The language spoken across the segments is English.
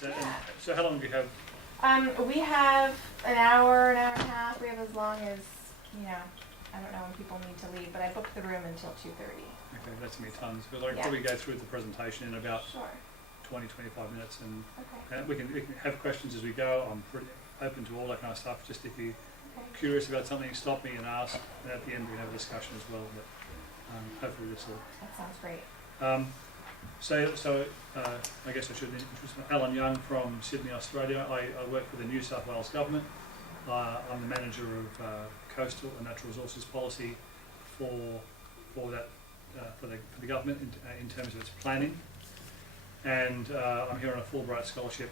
So how long do you have? We have an hour and a half. We have as long as, I don't know when people need to leave, but I booked the room until 2:30. Okay, that's going to be tons. But I can probably go through the presentation in about 20, 25 minutes, and we can have questions as we go. I'm pretty open to all that kind of stuff. Just if you're curious about something, stop me and ask. And at the end, we can have a discussion as well. But hopefully this will. That sounds great. So I guess I should introduce Allan Young from Sydney, Australia. I work for the New South Wales government. I'm the manager of coastal and natural resources policy for the government in terms of its planning. And I'm here on a Fulbright Scholarship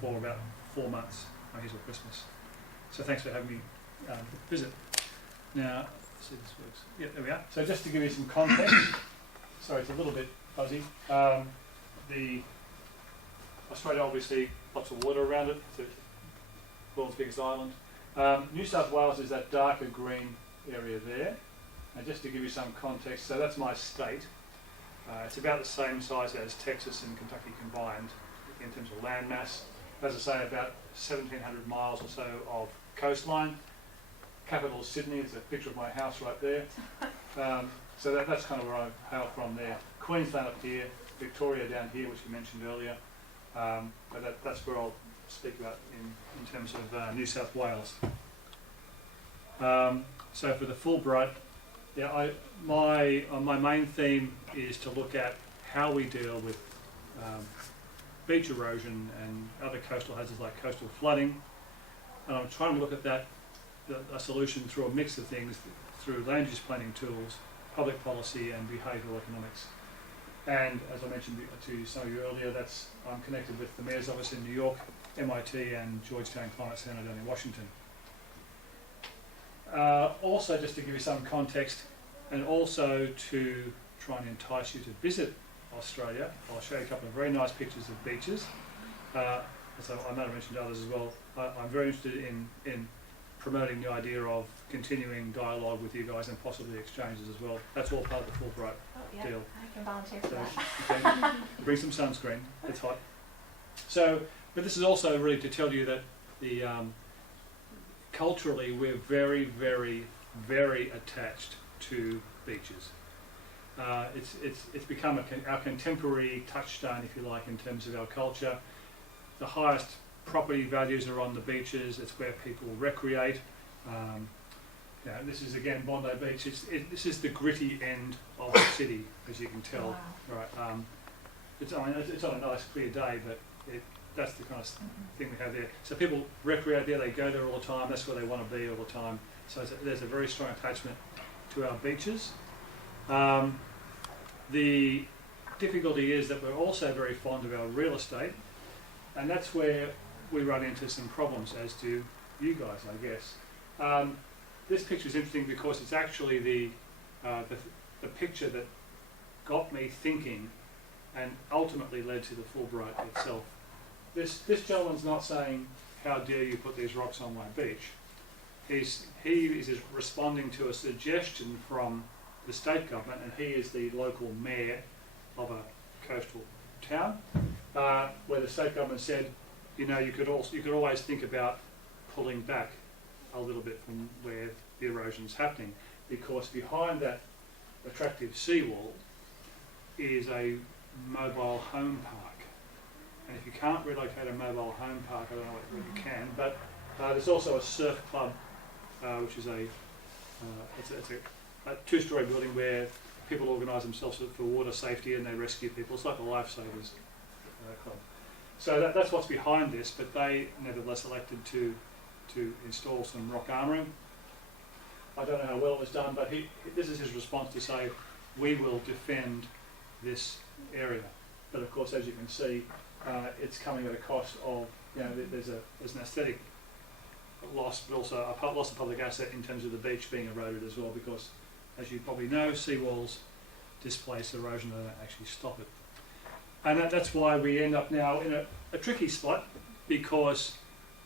for about 4 months. I'm here till Christmas. So thanks for having me visit. Now, let's see if this works. Yeah, there we are. So just to give you some context, sorry, it's a little bit fuzzy. The Australia, obviously, lots of water around it. It's the world's biggest island. New South Wales is that darker green area there. And just to give you some context, so that's my state. It's about the same size as Texas and Kentucky combined in terms of land mass. As I say, about 1,700 miles or so of coastline. Capital is Sydney. It's a picture of my house right there. So that's kind of where I hail from there. Queensland up here, Victoria down here, which you mentioned earlier. But that's where I'll speak about in terms of New South Wales. So for the Fulbright, my main theme is to look at how we deal with beach erosion and other coastal hazards like coastal flooding. And I'm trying to look at that, a solution through a mix of things, through land use planning tools, public policy and behavioural economics. And as I mentioned to some of you earlier, I'm connected with the Mayor's office in New York, MIT and Georgetown Climate Centre down in Washington. Also, just to give you some context, and also to try and entice you to visit Australia, I'll show you a couple of very nice pictures of beaches. So I might have mentioned others as well. I'm very interested in promoting the idea of continuing dialogue with you guys and possibly exchanges as well. That's all part of the Fulbright deal. I can volunteer for that. Okay. Bring some sunscreen. It's hot. So, but this is also really to tell you that the culturally we're very, very, very attached to beaches. It's become our contemporary touchstone, if you like, in terms of our culture. The highest property values are on the beaches. It's where people recreate. This is again Bondi Beach. This is the gritty end of the city, as you can tell. Wow. Right. It's on a nice clear day, but that's the kind of thing we have there. So people recreate there. They go there all the time. That's where they want to be all the time. So there's a very strong attachment to our beaches. The difficulty is that we're also very fond of our real estate, and that's where we run into some problems, as do you guys, I guess. This picture is interesting because it's actually the picture that got me thinking and ultimately led to the Fulbright itself. This gentleman's not saying, how dare you put these rocks on my beach. He is responding to a suggestion from the state government, and he is the local mayor of a coastal town, where the state government said, you could always think about pulling back a little bit from where the erosion's happening, because behind that attractive seawall is a mobile home park. And if you can't relocate a mobile home park, I don't know what you can, but there's also a surf club, which is a two-storey building where people organise themselves for water safety and they rescue people. It's like a lifesavers club. So that's what's behind this, but they nevertheless elected to install some rock armouring. I don't know how well it was done, but this is his response to say, we will defend this area. But of course, as you can see, it's coming at a cost of, there's an aesthetic loss, but also a loss of public asset in terms of the beach being eroded as well, because as you probably know, seawalls displace erosion, they don't actually stop it. And that's why we end up now in a tricky spot, because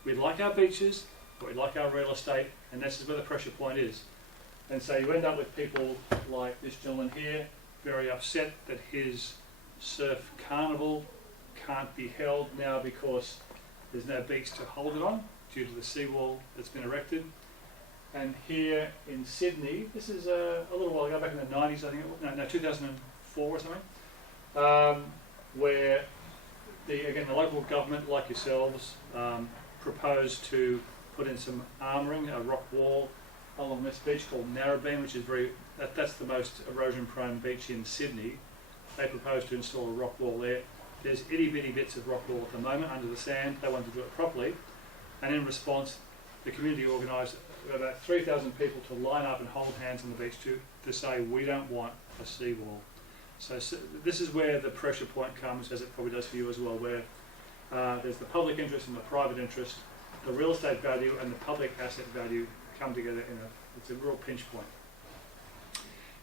we like our beaches, but we like our real estate, and this is where the pressure point is. And so you end up with people like this gentleman here, very upset that his surf carnival can't be held now because there's no beach to hold it on due to the seawall that's been erected. And here in Sydney, this is a little while ago, back in the 90s, I think, 2004 or something, where the local government, like yourselves, proposed to put in some armouring, a rock wall along this beach called Narrabeen, which is that's the most erosion-prone beach in Sydney. They proposed to install a rock wall there. There's itty-bitty bits of rock wall at the moment under the sand. They wanted to do it properly, and in response, the community organised about 3,000 people to line up and hold hands on the beach to say we don't want a seawall. So this is where the pressure point comes, as it probably does for you as well, where there's the public interest and the private interest, the real estate value and the public asset value come together it's a real pinch point.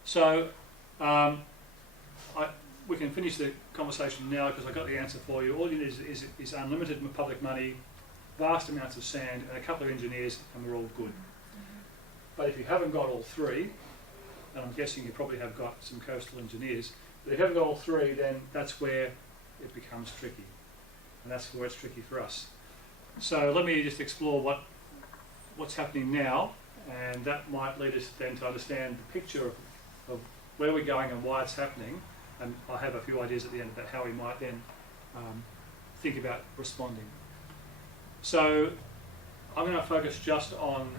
So we can finish the conversation now because I got the answer for you. All you need is unlimited public money, vast amounts of sand and a couple of engineers and we're all good. But if you haven't got all three, and I'm guessing you probably have got some coastal engineers, but if you haven't got all three, then that's where it becomes tricky. And that's where it's tricky for us. So let me just explore what's happening now, and that might lead us then to understand the picture of where we're going and why it's happening. And I'll have a few ideas at the end about how we might then think about responding. So I'm going to focus just on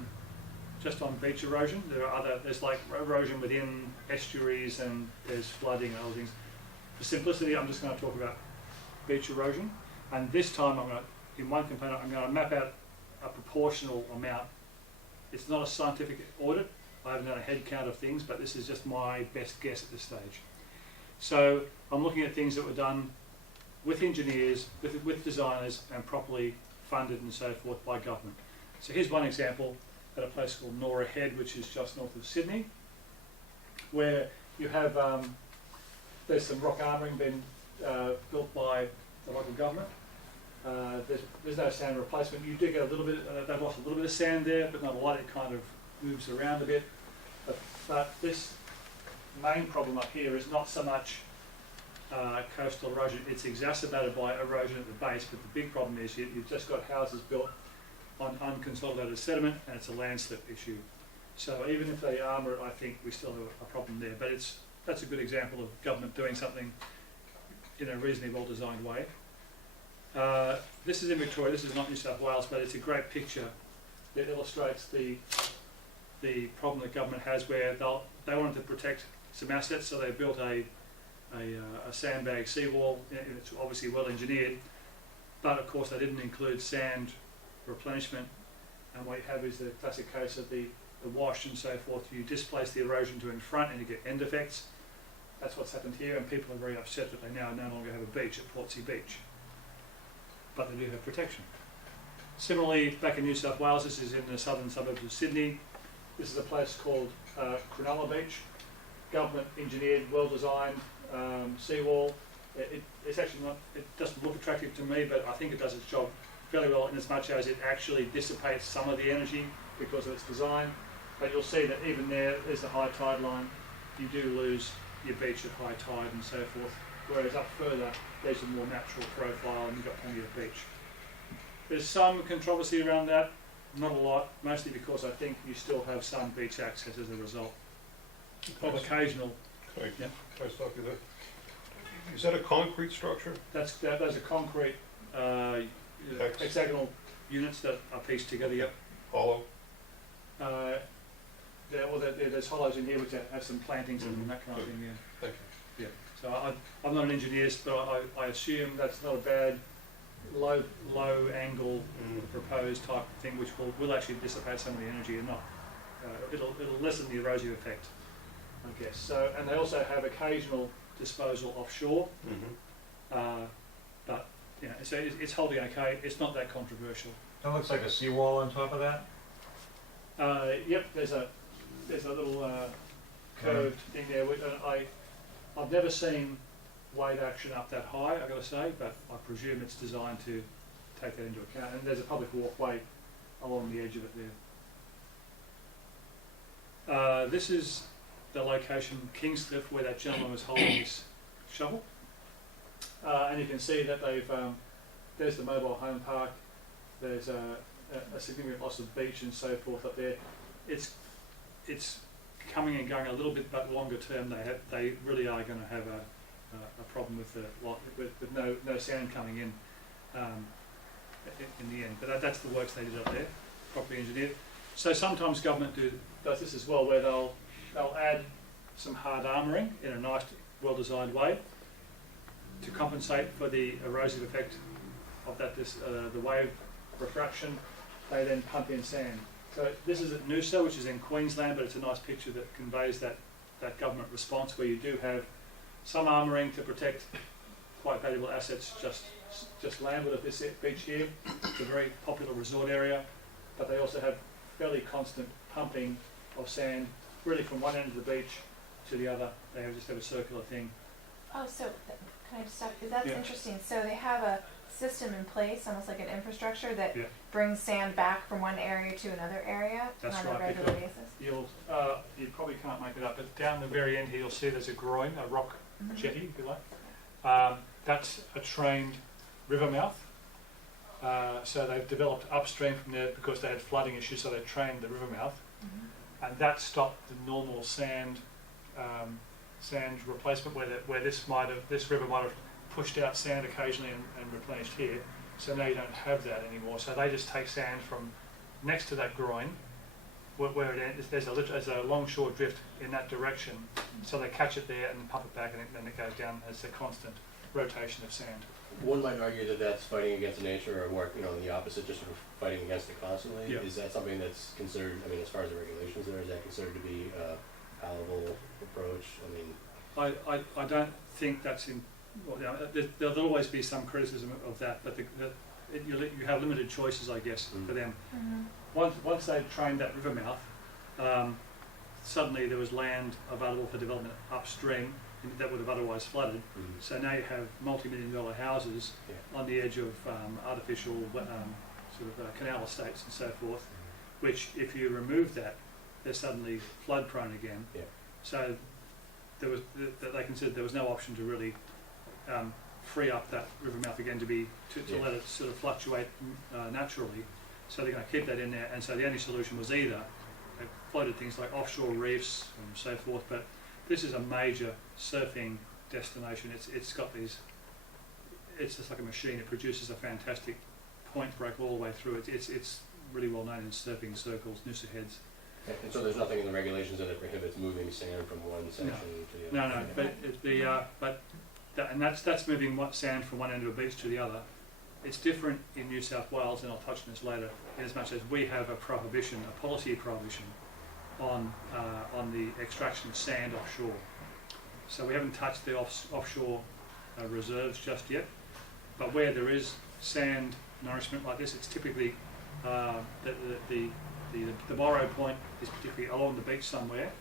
beach erosion. There's like erosion within estuaries and there's flooding and other things. For simplicity, I'm just going to talk about beach erosion. And this time in one component, I'm going to map out a proportional amount. It's not a scientific audit. I haven't done a head count of things, but this is just my best guess at this stage. So I'm looking at things that were done with engineers, with designers, and properly funded and so forth by government. So here's one example at a place called Nora Head, which is just north of Sydney, where you have there's some rock armouring been built by the local government. There's no sand replacement. You do get a little bit. They've lost a little bit of sand there, but not a lot. It kind of moves around a bit. But this main problem up here is not so much coastal erosion. It's exacerbated by erosion at the base. But the big problem is you've just got houses built on unconsolidated sediment, and it's a landslip issue. So even if they armour it, I think we still have a problem there. But that's a good example of government doing something in a reasonably well-designed way. This is in Victoria. This is not New South Wales, but it's a great picture that illustrates the problem that government has, where they wanted to protect some assets, so they built a sandbag seawall. It's obviously well engineered, but of course they didn't include sand replenishment, and what you have is the classic case of the wash and so forth. You displace the erosion to in front and you get end effects. That's what's happened here, and people are very upset that they now no longer have a beach at Portsea Beach, but they do have protection. Similarly, back in New South Wales, this is in the southern suburbs of Sydney. This is a place called Cronulla Beach, government engineered, well designed seawall. It's actually not, it doesn't look attractive to me, but I think it does its job fairly well in as much as it actually dissipates some of the energy because of its design. But you'll see that even there's the high tide line. You do lose your beach at high tide and so forth, whereas up further there's a more natural profile and you've got plenty of beach. There's some controversy around that, not a lot, mostly because I think you still have some beach access as a result of occasional. Can I stop you there? Is that a concrete structure? Those are concrete hexagonal units that are pieced together. Yep. Hollow? There's hollows in here which have some plantings and that kind of thing. Yeah. Thank you. Yeah. So I'm not an engineer, but I assume that's not a bad low angle proposed type of thing, which will actually dissipate some of the energy and not it'll lessen the erosive effect, I guess. So, and they also have occasional disposal offshore, but yeah, so it's holding okay. It's not that controversial. That looks like a seawall on top of that. Yep, there's a little curved thing there. I've never seen wave action up that high, I've got to say, but I presume it's designed to take that into account. And there's a public walkway along the edge of it there. This is the location, Kingscliff, where that gentleman was holding his shovel. and you can see that they've, there's the mobile home park, there's a significant loss of beach and so forth up there. It's coming and going a little bit, but longer term they really are going to have a problem with no sand coming in the end. But that's the works they did up there, properly engineered. So sometimes government does this as well, where they'll add some hard armouring in a nice, well-designed way to compensate for the erosive effect of the wave refraction. They then pump in sand. So this is at Noosa, which is in Queensland, but it's a nice picture that conveys that government response, where you do have some armouring to protect quite valuable assets just landward of this beach here. It's a very popular resort area, but they also have fairly constant pumping of sand, really from one end of the beach to the other. They just have a circular thing. Oh, so can I just stop? That's Yeah. interesting. So they have a system in place, almost like an infrastructure that Yeah. brings sand back from one area to another area That's on a right, regular because basis. you probably can't make it up, but down the very end here you'll see there's a groin, a rock Mhm. jetty, if you like. That's a trained river mouth. So they've developed upstream from there because they had flooding issues, so they trained the river mouth, Mhm. and that stopped the normal sand replacement, where this river might have pushed out sand occasionally and replenished here. So now you don't have that anymore. So they just take sand from next to that groin, where it ends. There's a longshore drift in that direction. So they catch it there and pump it back, and then it goes down. It's a constant rotation of sand. One might argue that that's fighting against nature, or more, the opposite, just sort of fighting against it constantly. Yeah. Is that something that's considered, as far as the regulations there, is that considered to be a palatable approach? I don't think that's in. Well, there'll always be some criticism of that, but you have limited choices, I guess, for them. Mhm. Once they'd trained that river mouth, suddenly there was land available for development upstream that would have otherwise flooded. Mhm. So now you have multi-million-dollar houses Yeah. on the edge of artificial canal estates and so forth, which, if you remove that, they're suddenly flood-prone again. Yeah. So they considered there was no option to really free up that river mouth again to Yeah. let it sort of fluctuate naturally. So they're going to keep that in there, and so the only solution was either they floated things like offshore reefs and so forth. But this is a major surfing destination. It's got these. It's just like a machine. It produces a fantastic point break all the way through. It's really well known in surfing circles, Noosa Heads. And so there's nothing in the regulations that prohibits moving sand from one section to the other? No, but that's moving sand from one end of a beach to the other. It's different in New South Wales, and I'll touch on this later, in as much as we have a policy prohibition on the extraction of sand offshore. So we haven't touched the offshore reserves just yet, but where there is sand nourishment like this, it's typically the borrow point is particularly along the beach somewhere,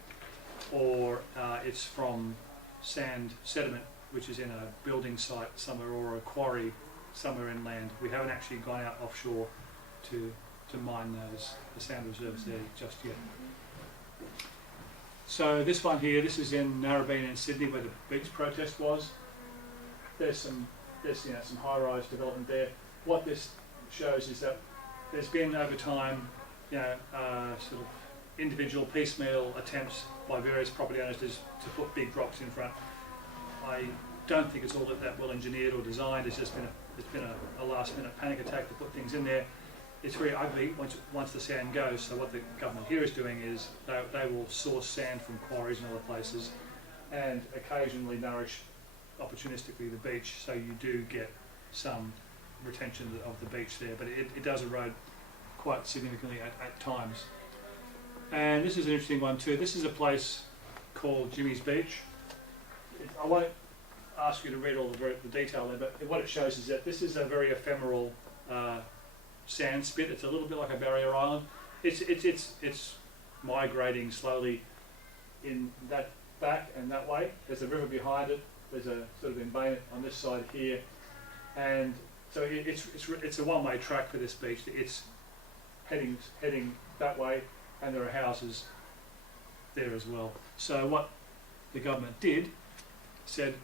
or it's from sand sediment which is in a building site somewhere, or a quarry somewhere inland. We haven't actually gone out offshore to mine the sand reserves there just yet. So this one here, this is in Narrabeen in Sydney, where the beach protest was. There's some high-rise development there. What this shows is that there's been over time, sort of individual piecemeal attempts by various property owners to put big rocks in front. I don't think it's all that well engineered or designed. It's been a last-minute panic attack to put things in there. It's very ugly once the sand goes. So what the government here is doing is they will source sand from quarries and other places, and occasionally nourish opportunistically the beach. So you do get some retention of the beach there, but it does erode quite significantly at times. And this is an interesting one too. This is a place called Jimmy's Beach. I won't ask you to read all the detail there, but what it shows is that this is a very ephemeral sand spit. It's a little bit like a barrier island. It's migrating slowly in that back and that way. There's a river behind it. There's a sort of embayment on this side here, and so it's a one-way track for this beach. It's heading that way, and there are houses there as well. So what the government said,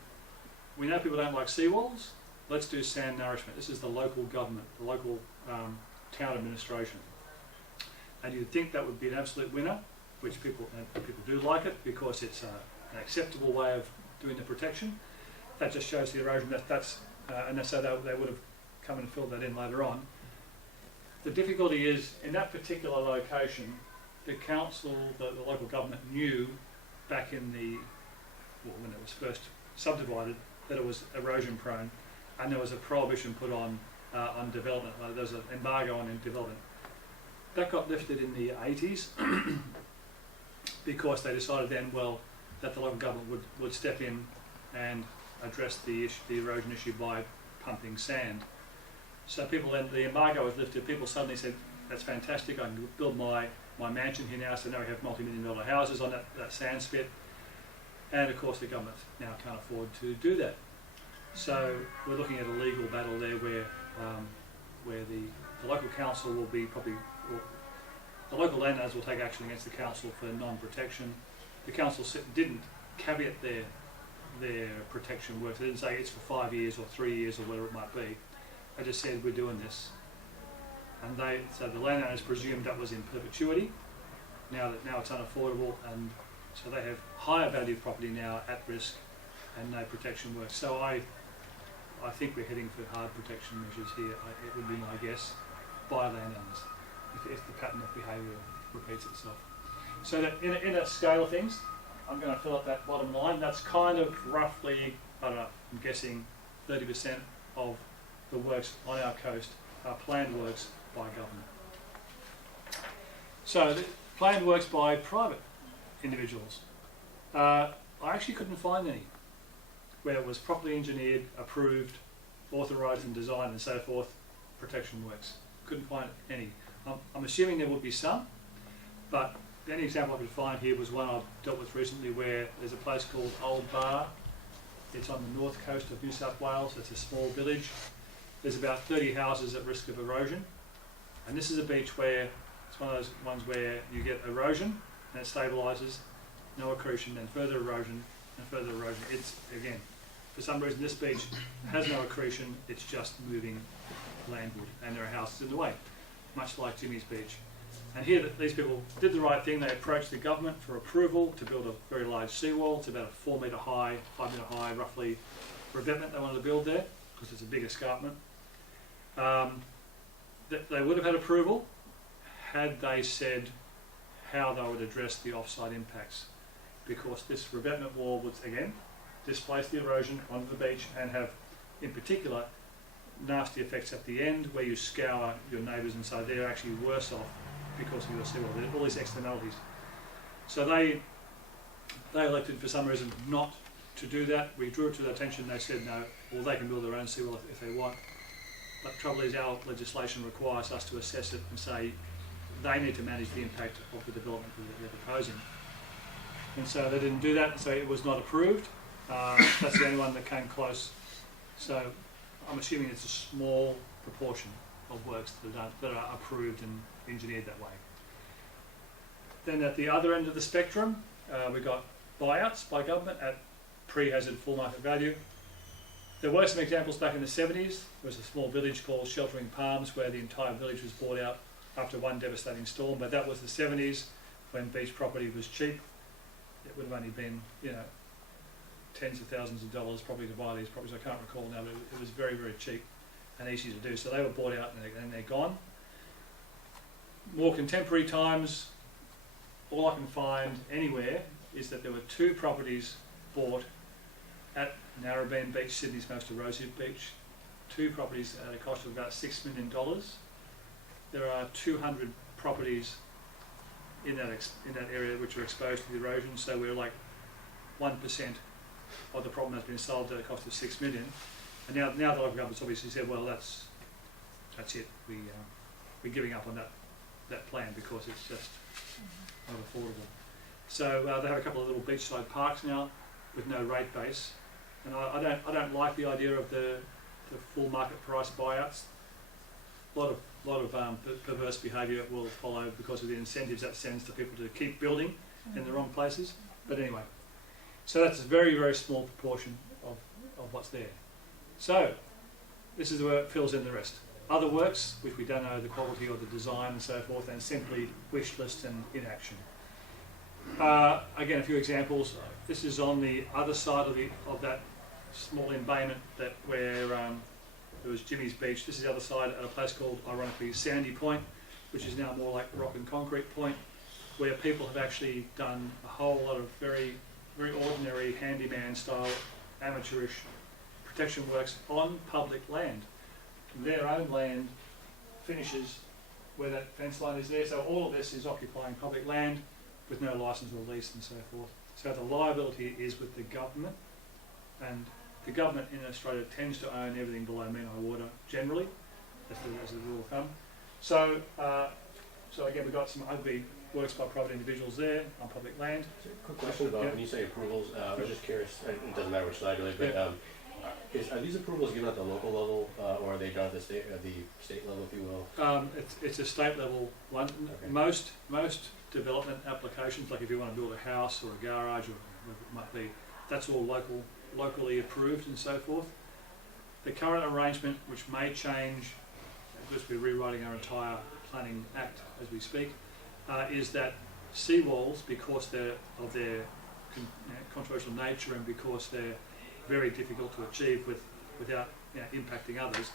we know people don't like seawalls, let's do sand nourishment. This is the local government, the local town administration. And you'd think that would be an absolute winner, which people do like it because it's an acceptable way of doing the protection. That just shows the erosion and so they would have come and filled that in later on. The difficulty is, in that particular location, the council, the local government knew back in when it was first subdivided, that it was erosion prone, and there was a prohibition put on development. There was an embargo on development. That got lifted in the 80s because they decided then, that the local government would step in and address the erosion issue by pumping sand. So the embargo was lifted, people suddenly said, that's fantastic, I can build my mansion here now, so now we have multi-million-dollar houses on that sand spit. And of course the government now can't afford to do that. So we're looking at a legal battle there where the local council will be the local landowners will take action against the council for non-protection. The council didn't caveat their protection work. They didn't say it's for 5 years or 3 years or whatever it might be. They just said we're doing this. And so the landowners presumed that was in perpetuity. Now it's unaffordable, and so they have higher value property now at risk and no protection work. So I think we're heading for hard protection measures here. It would be my guess by landowners if the pattern of behaviour repeats itself. So that in a scale of things, I'm going to fill up that bottom line. That's kind of roughly, I don't know, I'm guessing 30% of the works on our coast are planned works by government. So the planned works by private individuals. I actually couldn't find any where it was properly engineered, approved, authorised and designed and so forth, protection works. Couldn't find any. I'm assuming there would be some, but the only example I could find here was one I've dealt with recently where there's a place called Old Bar. It's on the north coast of New South Wales. It's a small village. There's about 30 houses at risk of erosion. And this is a beach where it's one of those ones where you get erosion and it stabilises, no accretion, then further erosion and further erosion. It's, again, for some reason this beach has no accretion, it's just moving landward and there are houses in the way, much like Jimmy's Beach. And here these people did the right thing. They approached the government for approval to build a very large seawall. It's about a 4 metre high, 5 metre high roughly revetment they wanted to build there because it's a big escarpment. They would have had approval had they said how they would address the offsite impacts, because this revetment wall would again displace the erosion onto the beach and have in particular nasty effects at the end where you scour your neighbours and so they're actually worse off because of your seawall. There's all these externalities. So they elected for some reason not to do that. We drew it to their attention. They said no, well they can build their own seawall if they want. But the trouble is our legislation requires us to assess it and say they need to manage the impact of the development that they're proposing. And so they didn't do that, so it was not approved. That's the only one that came close. So I'm assuming it's a small proportion of works that are approved and engineered that way. Then at the other end of the spectrum, we got buyouts by government at pre-hazard full market value. There were some examples back in the 70s. There was a small village called Sheltering Palms where the entire village was bought out after one devastating storm, but that was the 70s when beach property was cheap. It would have only been, tens of thousands of dollars probably to buy these properties. I can't recall now, but it was very, very cheap and easy to do. So they were bought out and they're gone. More contemporary times, all I can find anywhere is that there were 2 properties bought at Narrabeen Beach, Sydney's most erosive beach. 2 properties at a cost of about $6 million. There are 200 properties in that area which are exposed to the erosion, so we're like 1% of the problem has been solved at a cost of $6 million. And now the local government's obviously said, well, that's it. We're giving up on that plan because it's just not affordable. So they have a couple of little beachside parks now with no rate base, and I don't like the idea of the full market price buyouts. A lot of perverse behaviour will follow because of the incentives that sends to people to keep building in the wrong places. But anyway, so that's a very, very small proportion of what's there. So, this is where it fills in the rest. Other works, which we don't know the quality or the design and so forth, and simply wish list and inaction. Again, a few examples. This is on the other side of that small embayment that where there was Jimmy's Beach. This is the other side at a place called, ironically, Sandy Point, which is now more like Rock and Concrete Point, where people have actually done a whole lot of very, very ordinary handyman-style, amateurish protection works on public land. Their own land finishes where that fence line is there, so all of this is occupying public land with no licence or lease and so forth. So the liability is with the government, and the government in Australia tends to own everything below mean-high water generally, as the rule of thumb. So, so again, we've got some ugly works by private individuals there on public land. Quick question about when you say approvals, I was just curious, and it doesn't matter which side really, but are these approvals given at the local level, or are they done at the state level, if you will? It's a state level one. Okay. Most development applications, like if you want to build a house or a garage or whatever it might be, that's all locally approved and so forth. The current arrangement, which may change, because we're rewriting our entire planning act as we speak, is that seawalls, because of their controversial nature and because they're very difficult to achieve without impacting others,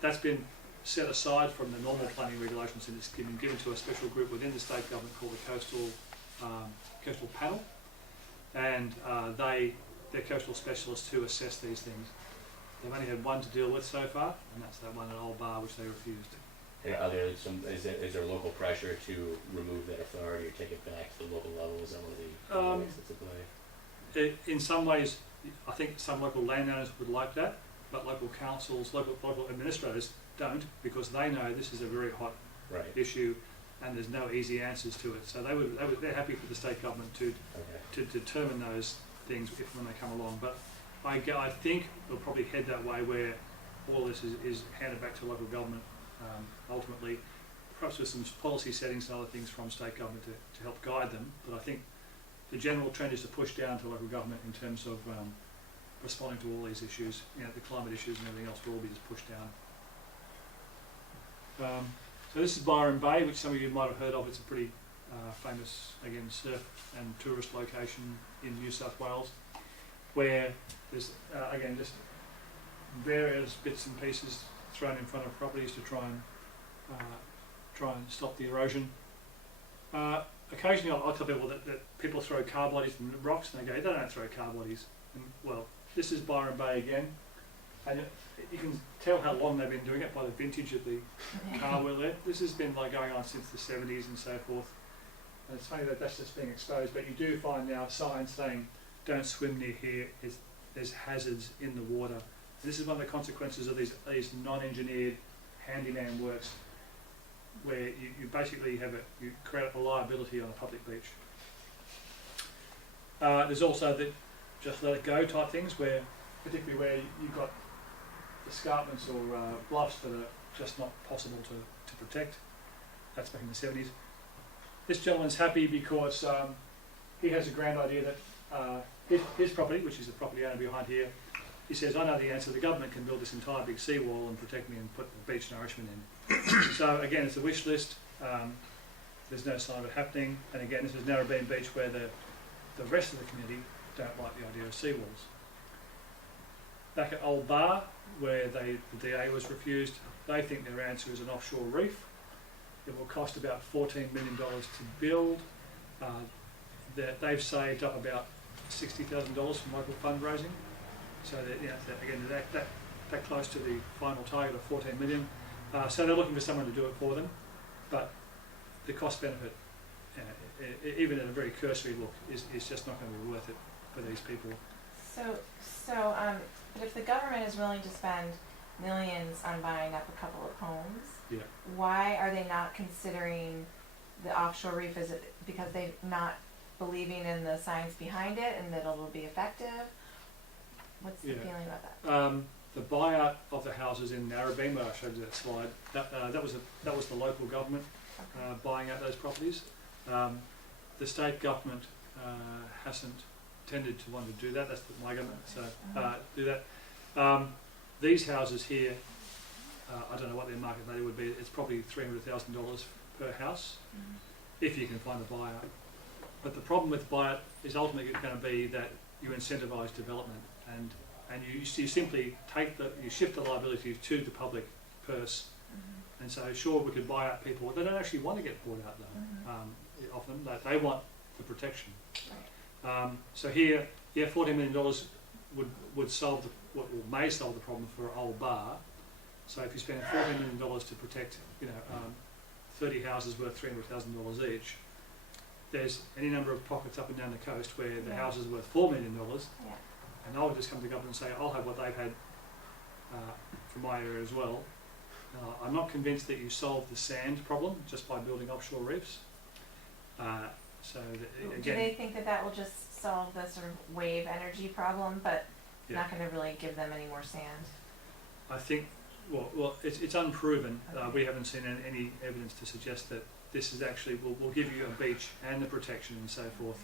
that's been set aside from the normal planning regulations, and it's been given to a special group within the state government called the Coastal Panel, and they're coastal specialists who assess these things. They've only had one to deal with so far, and that's that one at Old Bar, which they refused. And are there is there local pressure to remove that authority or take it back to the local level? Is that one of the dynamics that's at play? In some ways, I think some local landowners would like that, but local councils, local administrators don't, because they know this is a very hot issue and there's no easy answers to it. So they're happy for the state government to determine those things when they come along. But I think we'll probably head that way, where all this is handed back to local government ultimately, perhaps with some policy settings and other things from state government to help guide them. But I think the general trend is to push down to local government in terms of responding to all these issues. The climate issues and everything else will all be just pushed down. So this is Byron Bay, which some of you might have heard of. It's a pretty famous, again, surf and tourist location in New South Wales, where there's, again, just various bits and pieces thrown in front of properties to try and stop the erosion. Occasionally I'll tell people that people throw car bodies and rocks, and they go, they don't throw car bodies. And, well, this is Byron Bay again, and you can tell how long they've been doing it by the vintage of the car wheel there. This has been going on since the 70s and so forth. And it's funny that that's just being exposed, but you do find now signs saying, don't swim near here, there's hazards in the water. And this is one of the consequences of these non-engineered handyman works, where you basically you create a liability on a public beach. There's also the just let it go type things, where particularly where you've got escarpments or bluffs that are just not possible to protect. That's back in the 70s. This gentleman's happy because he has a grand idea that his property, which is the property owner behind here, he says, I know the answer, the government can build this entire big seawall and protect me and put the beach nourishment in. So again, it's a wish list. There's no sign of it happening. And again, this is Narrabeen Beach, where the rest of the community don't like the idea of seawalls. Back at Old Bar, where the DA was refused, they think their answer is an offshore reef. It will cost about $14 million to build. They've saved up about $60,000 from local fundraising. So that close to the final target of $14 million. So they're looking for someone to do it for them, but the cost benefit, even at a very cursory look, is just not going to be worth it for these people. But if the government is willing to spend millions on buying up a couple of homes, why are they not considering the offshore reef? Is it because they're not believing in the science behind it and that it'll be effective? What's the feeling about that? The buyout of the houses in Narrabeen, where I showed you that slide, that was the local government buying out those properties. The state government hasn't tended to want to do that. That's my government, so do that. These houses here, I don't know what their market value would be. It's probably $300,000 per house, if you can find a buyer. But the problem with buyer is ultimately going to be that you incentivise development, and you simply you shift the liability to the public purse. And so, sure, we could buy out people. They don't actually want to get bought out, though. Often they want the protection. So here, yeah, $40 million would solve may solve the problem for Old Bar. So if you spend $14 million to protect, 30 houses worth $300,000 each, there's any number of pockets up and down the coast where the house is worth $4 million, and I would just come to the government and say, I'll have what they've had from my area as well. I'm not convinced that you solve the sand problem just by building offshore reefs. Again, do they think that will just solve the sort of wave energy problem, but not going to really give them any more sand? I think, well, it's unproven. We haven't seen any evidence to suggest that this is actually will give you a beach and the protection and so forth.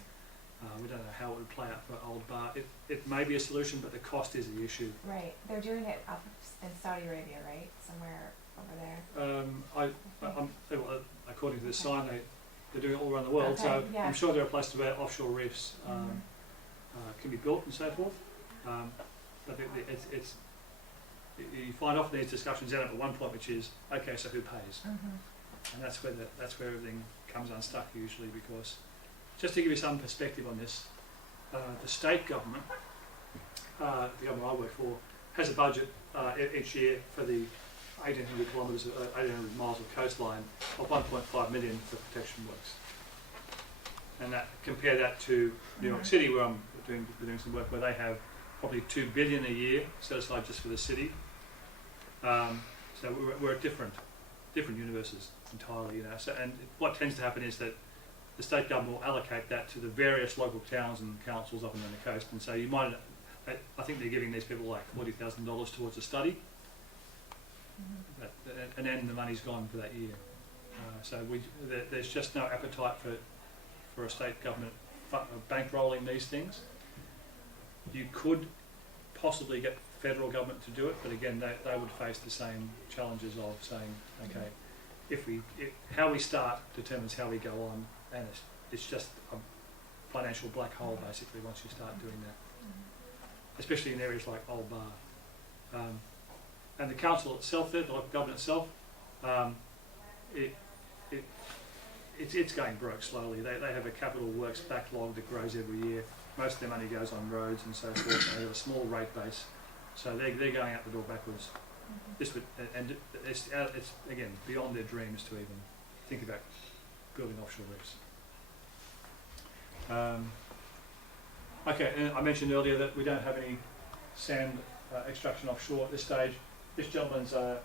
We don't know how it would play out for Old Bar. It may be a solution, but the cost is the issue. Right. They're doing it up in Saudi Arabia, right? Somewhere over there. According to this sign, they're doing it all around the world. Okay, So I'm sure there are places where offshore reefs can be built and so forth. But you find often these discussions end up at one point, which is, okay, so who pays? And that's where everything comes unstuck usually, because just to give you some perspective on this, the state government, the government I work for, has a budget each year for the 1,800 kilometres, 1,800 miles of coastline of $1.5 million for protection works. And compare that to New York City, where I'm doing some work where they have probably $2 billion a year set aside just for the city. So we're at different universes entirely, So, and what tends to happen is that the state government will allocate that to the various local towns and councils up and down the coast. And so I think they're giving these people like $40,000 towards a study, and then the money's gone for that year. So there's just no appetite for a state government bankrolling these things. You could possibly get federal government to do it, but again, they would face the same challenges of saying, okay, how we start determines how we go on, and it's just a financial black hole basically once you start doing that, especially in areas like Old Bar. And the council itself there, the local government itself, it's going broke slowly. They have a capital works backlog that grows every year. Most of their money goes on roads and so forth. They have a small rate base, so they're going out the door backwards. It's again beyond their dreams to even think about building offshore reefs. Okay, and I mentioned earlier that we don't have any sand extraction offshore at this stage. This gentleman's a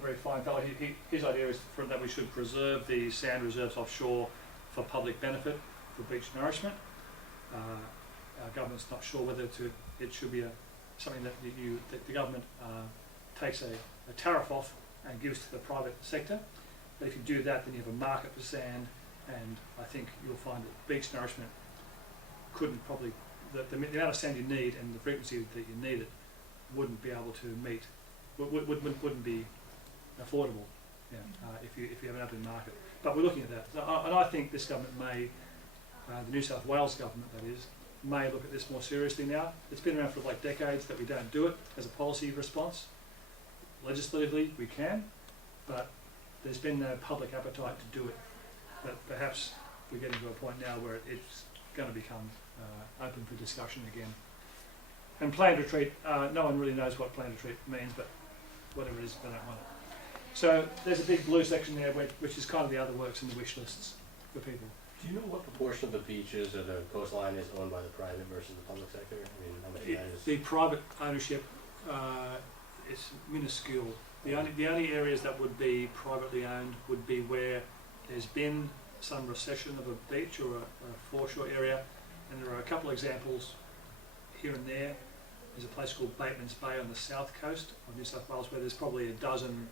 very fine fellow. His idea is that we should preserve the sand reserves offshore for public benefit, for beach nourishment. Our government's not sure whether it should be something that the government takes a tariff off and gives to the private sector. But if you do that, then you have a market for sand, and I think you'll find that beach nourishment couldn't probably, the amount of sand you need and the frequency that you need it wouldn't be able to meet, wouldn't be affordable if you have an open market. But we're looking at that. And I think this government the New South Wales government that is, may look at this more seriously now. It's been around for like decades that we don't do it as a policy response. Legislatively we can, but there's been no public appetite to do it. But perhaps we're getting to a point now where it's going to become open for discussion again. And planned retreat, no one really knows what planned retreat means, but whatever it is, they don't want it. So there's a big blue section there which is kind of the other works in the wish lists for people. Do you know what proportion of the beaches or the coastline is owned by the private versus the public sector? I mean, how much of that is? The private ownership is minuscule. The only areas that would be privately owned would be where there's been some recession of a beach or a foreshore area, and there are a couple of examples here and there. There's a place called Bateman's Bay on the south coast of New South Wales where there's probably a dozen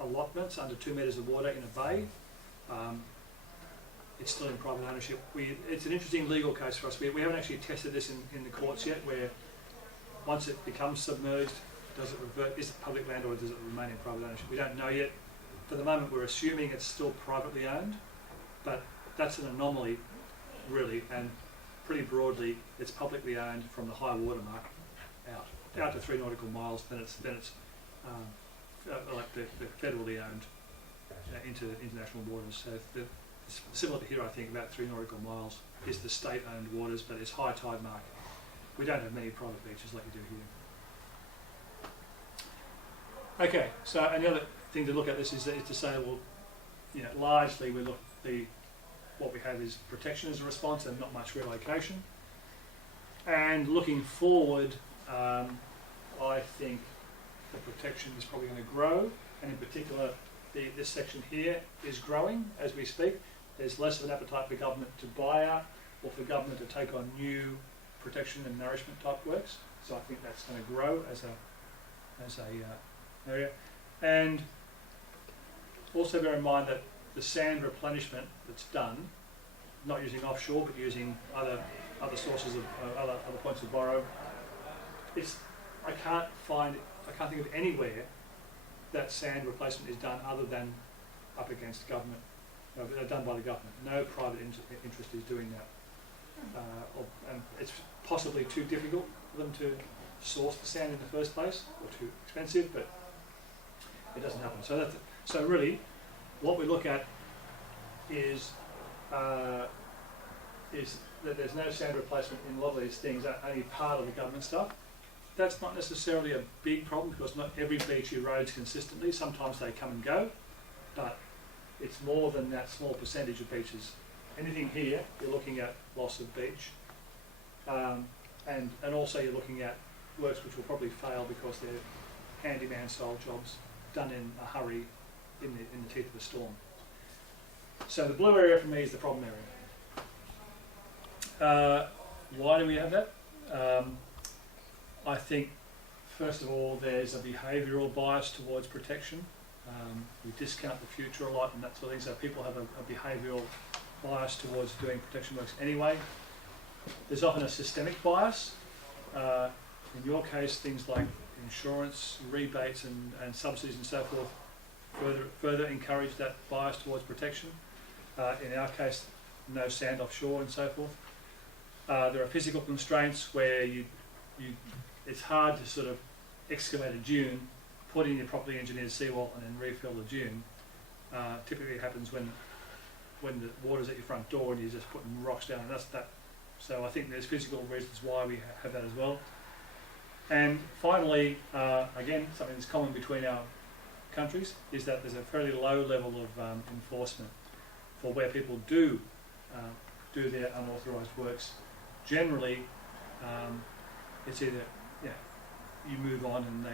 allotments under 2 metres of water in a bay. It's still in private ownership. It's an interesting legal case for us. We haven't actually tested this in the courts yet, where once it becomes submerged, Does it revert? Is it public land or does it remain in private ownership? We don't know yet. For the moment, we're assuming it's still privately owned, but that's an anomaly, really, and pretty broadly, it's publicly owned from the high water mark out to 3 nautical miles. Then it's like the federally owned into international waters. So it's similar to here, I think, about 3 nautical miles is the state-owned waters, but it's high tide mark. We don't have many private beaches like you do here. Okay, so another thing to look at this is to say, well, largely what we have is protection as a response and not much relocation. And looking forward, I think the protection is probably going to grow, and in particular, this section here is growing as we speak. There's less of an appetite for government to buy out or for government to take on new protection and nourishment type works. So I think that's going to grow as a area. And also bear in mind that the sand replenishment that's done, not using offshore but using other sources of other points of borrow, I can't think of anywhere that sand replacement is done other than up against government, done by the government. No private interest is doing that. And it's possibly too difficult for them to source the sand in the first place, or too expensive, but it doesn't happen. So really, what we look at is that there's no sand replacement in a lot of these things, only part of the government stuff. That's not necessarily a big problem because not every beach erodes consistently. Sometimes they come and go, but it's more than that small percentage of beaches. Anything here, you're looking at loss of beach, and also you're looking at works which will probably fail because they're handyman style jobs done in a hurry in the teeth of a storm. So the blue area for me is the problem area. Why do we have that? I think, first of all, there's a behavioural bias towards protection. We discount the future a lot and that sort of thing, so people have a behavioural bias towards doing protection works anyway. There's often a systemic bias. In your case, things like insurance, rebates and subsidies and so forth further encourage that bias towards protection. In our case, no sand offshore and so forth. There are physical constraints where it's hard to sort of excavate a dune, put in your properly engineered seawall and then refill the dune. Typically it happens when the water's at your front door and you're just putting rocks down, and that's that. So I think there's physical reasons why we have that as well. And finally, again, something that's common between our countries is that there's a fairly low level of enforcement for where people do their unauthorised works. Generally, it's either you move on and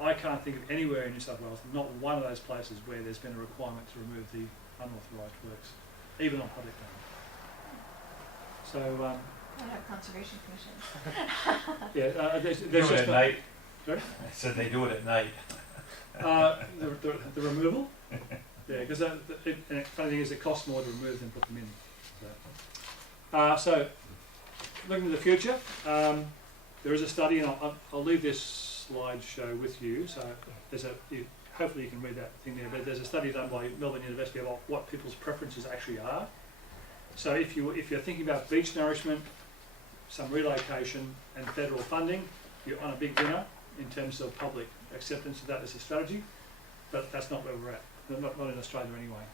I can't think of anywhere in New South Wales, not one of those places where there's been a requirement to remove the unauthorised works, even on public land. So I have conservation commissions. there's They do it just at night. Sorry? I said they do it at night. The removal, because the funny thing is it costs more to remove than put them in. So looking to the future, there is a study, and I'll leave this slideshow with you. So hopefully you can read that thing there. But there's a study done by Melbourne University about what people's preferences actually are. So if you're thinking about beach nourishment, some relocation, and federal funding, you're on a big winner in terms of public acceptance of that as a strategy. But that's not where we're at. Not in Australia anyway.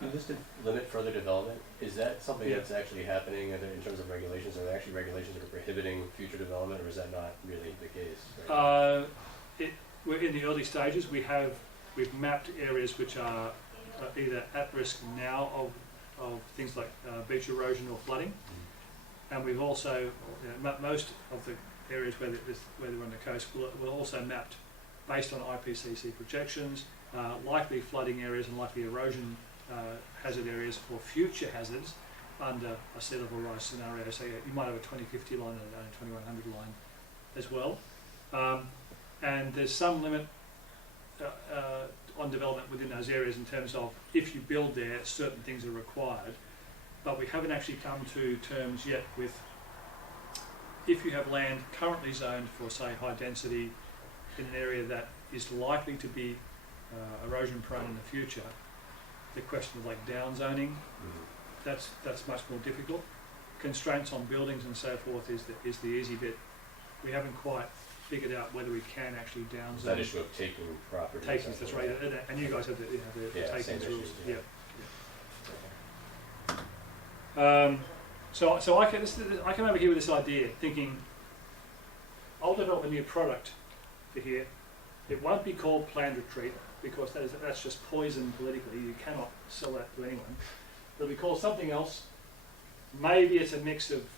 You listed limit further development. Is that something that's actually happening in terms of regulations? Are there actually regulations that are prohibiting future development, or is that not really the case? Right? We're in the early stages. We've mapped areas which are either at risk now of things like beach erosion or flooding, and we've also most of the areas where they're on the coast were also mapped based on IPCC projections, likely flooding areas and likely erosion hazard areas for future hazards under a sea level rise scenario. So you might have a 2050 line and a 2100 line as well. And there's some limit on development within those areas in terms of if you build there, certain things are required. But we haven't actually come to terms yet with if you have land currently zoned for, say, high density in an area that is likely to be erosion prone in the future, the question of like down zoning, that's much more difficult. Constraints on buildings and so forth is the easy bit. We haven't quite figured out whether we can actually down Is zone. that issue of taking property? Takings, that's right. And you guys have the Yeah, same takings rules. issues, Yeah. yeah. So I came over here with this idea, thinking I'll develop a new product for here. It won't be called planned retreat because that's just poison politically. You cannot sell that to anyone. It'll be called something else. Maybe it's a mix of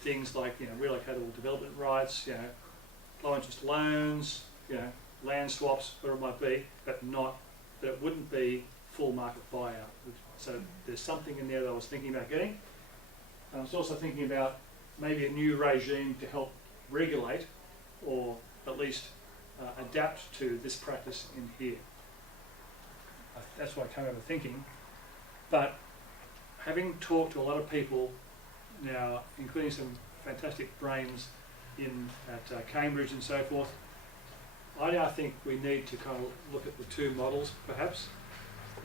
things like relocatable development rights, low interest loans, land swaps, whatever it might be, but it wouldn't be full market buyout. So there's something in there that I was thinking about getting. And I was also thinking about maybe a new regime to help regulate or at least adapt to this practice in here. That's what I came over thinking. But having talked to a lot of people now, including some fantastic brains at Cambridge and so forth, I now think we need to kind of look at the two models perhaps.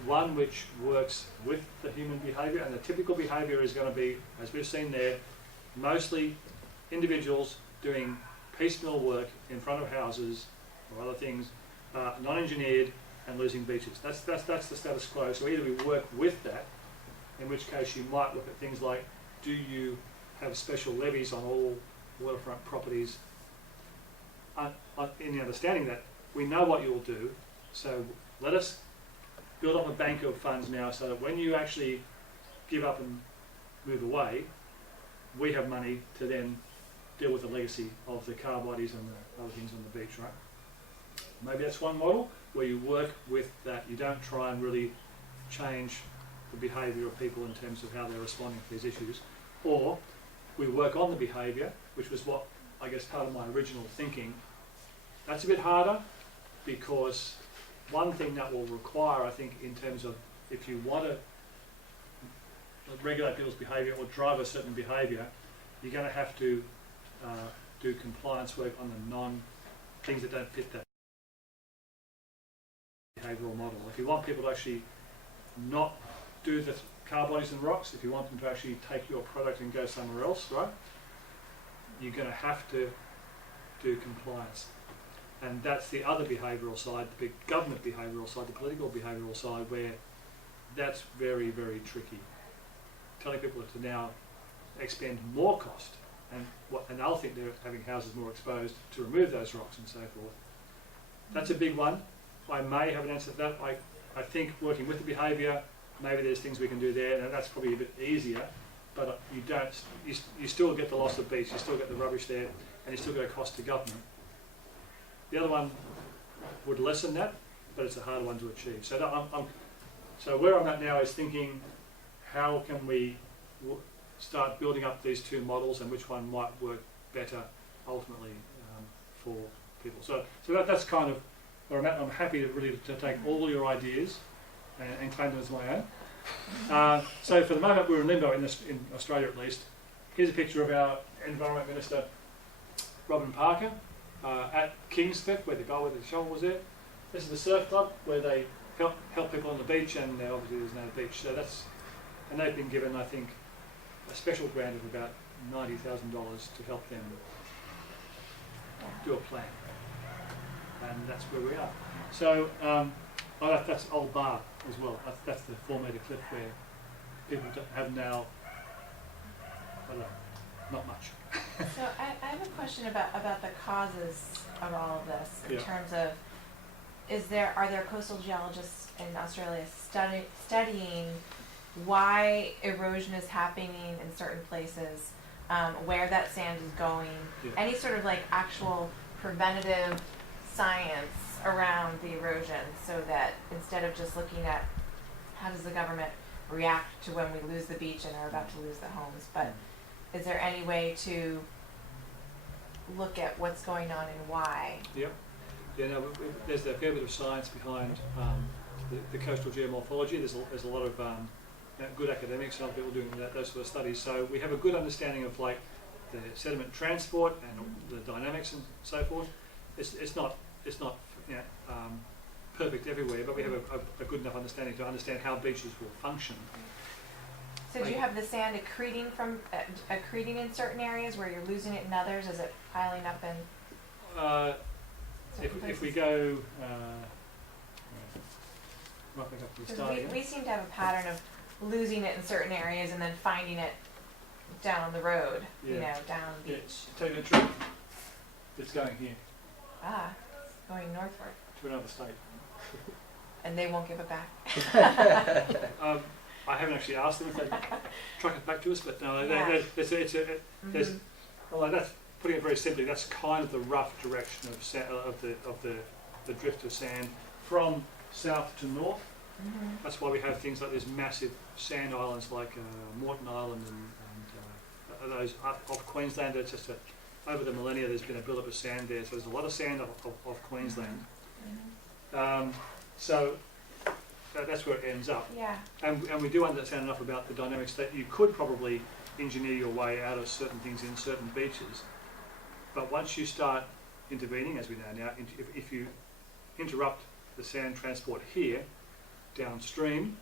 One which works with the human behaviour, and the typical behaviour is going to be, as we've seen there, mostly individuals doing piecemeal work in front of houses or other things, non-engineered and losing beaches. That's the status quo. So either we work with that, in which case you might look at things like, do you have special levies on all waterfront properties, in the understanding that we know what you'll do, so let us build up a bank of funds now so that when you actually give up and move away, we have money to then deal with the legacy of the car bodies and the other things on the beach, right? Maybe that's one model where you work with that. You don't try and really change the behaviour of people in terms of how they're responding to these issues. Or we work on the behaviour, which was what, I guess, part of my original thinking. That's a bit harder because one thing that will require, I think, in terms of if you want to regulate people's behaviour or drive a certain behaviour, you're going to have to do compliance work on the things that don't fit that behavioural model. If you want people to actually not do the car bodies and rocks, if you want them to actually take your product and go somewhere else, right, you're going to have to do compliance. And that's the other behavioural side, the big government behavioural side, the political behavioural side, where that's very, very tricky. Telling people to now expend more cost, and they'll think they're having houses more exposed to remove those rocks and so forth. That's a big one. I may have an answer to that. I think working with the behaviour, maybe there's things we can do there, and that's probably a bit easier, but you still get the loss of beach, you still get the rubbish there, and you still get a cost to government. The other one would lessen that, but it's a harder one to achieve. So where I'm at now is thinking, how can we start building up these two models and which one might work better ultimately for people. So that's kind of where I'm at. I'm happy to take all your ideas and claim them as my own. So for the moment we're in limbo in Australia at least. Here's a picture of our Environment Minister, Robin Parker, at Kingscliff, where the guy with the shovel was there. This is the surf club where they help people on the beach, and obviously there's no beach. So and they've been given, I think, a special grant of about $90,000 to help them do a plan. And that's where we are. So that's Old Bar as well. That's the 4 metre cliff where people have now, I don't know, not much. So I have a question about the causes of all of this in terms of, are there coastal geologists in Australia studying why erosion is happening in certain places, where that sand is going, any sort of like actual preventative science around the erosion, so that instead of just looking at how does the government react to when we lose the beach and are about to lose the homes, but is there any way to look at what's going on and why? Yep. Yeah, no, there's a fair bit of science behind the coastal geomorphology. There's a lot of good academics and other people doing those sort of studies. So we have a good understanding of like the sediment transport and the dynamics and so forth. it's not you know, perfect everywhere, but we have a good enough understanding to understand how beaches will function. So do you have the sand accreting in certain areas where you're losing it in others? Is it piling up in certain If we places? go right back up to the 'Cause start again. we seem to have a pattern of losing it in certain areas and then finding it down the road, you Yeah. know, down the Yeah, beach. tell you the truth, it's going here Ah, it's going northward. to another state. And they won't give it back. I haven't actually asked them if they truck it back to us, but no, Yeah. there's, Mhm. well, that's putting it very simply. That's kind of the rough direction of the drift of sand from south to north. Mhm. That's why we have things like these massive sand islands like Moreton Island and those off Queensland. It's just over the millennia there's been a build-up of sand there, so there's a lot of sand off Queensland. Mhm. So that's where it ends up. Yeah. And we do understand enough about the dynamics that you could probably engineer your way out of certain things in certain beaches. But once you start intervening, as we know now, if you interrupt the sand transport here, downstream,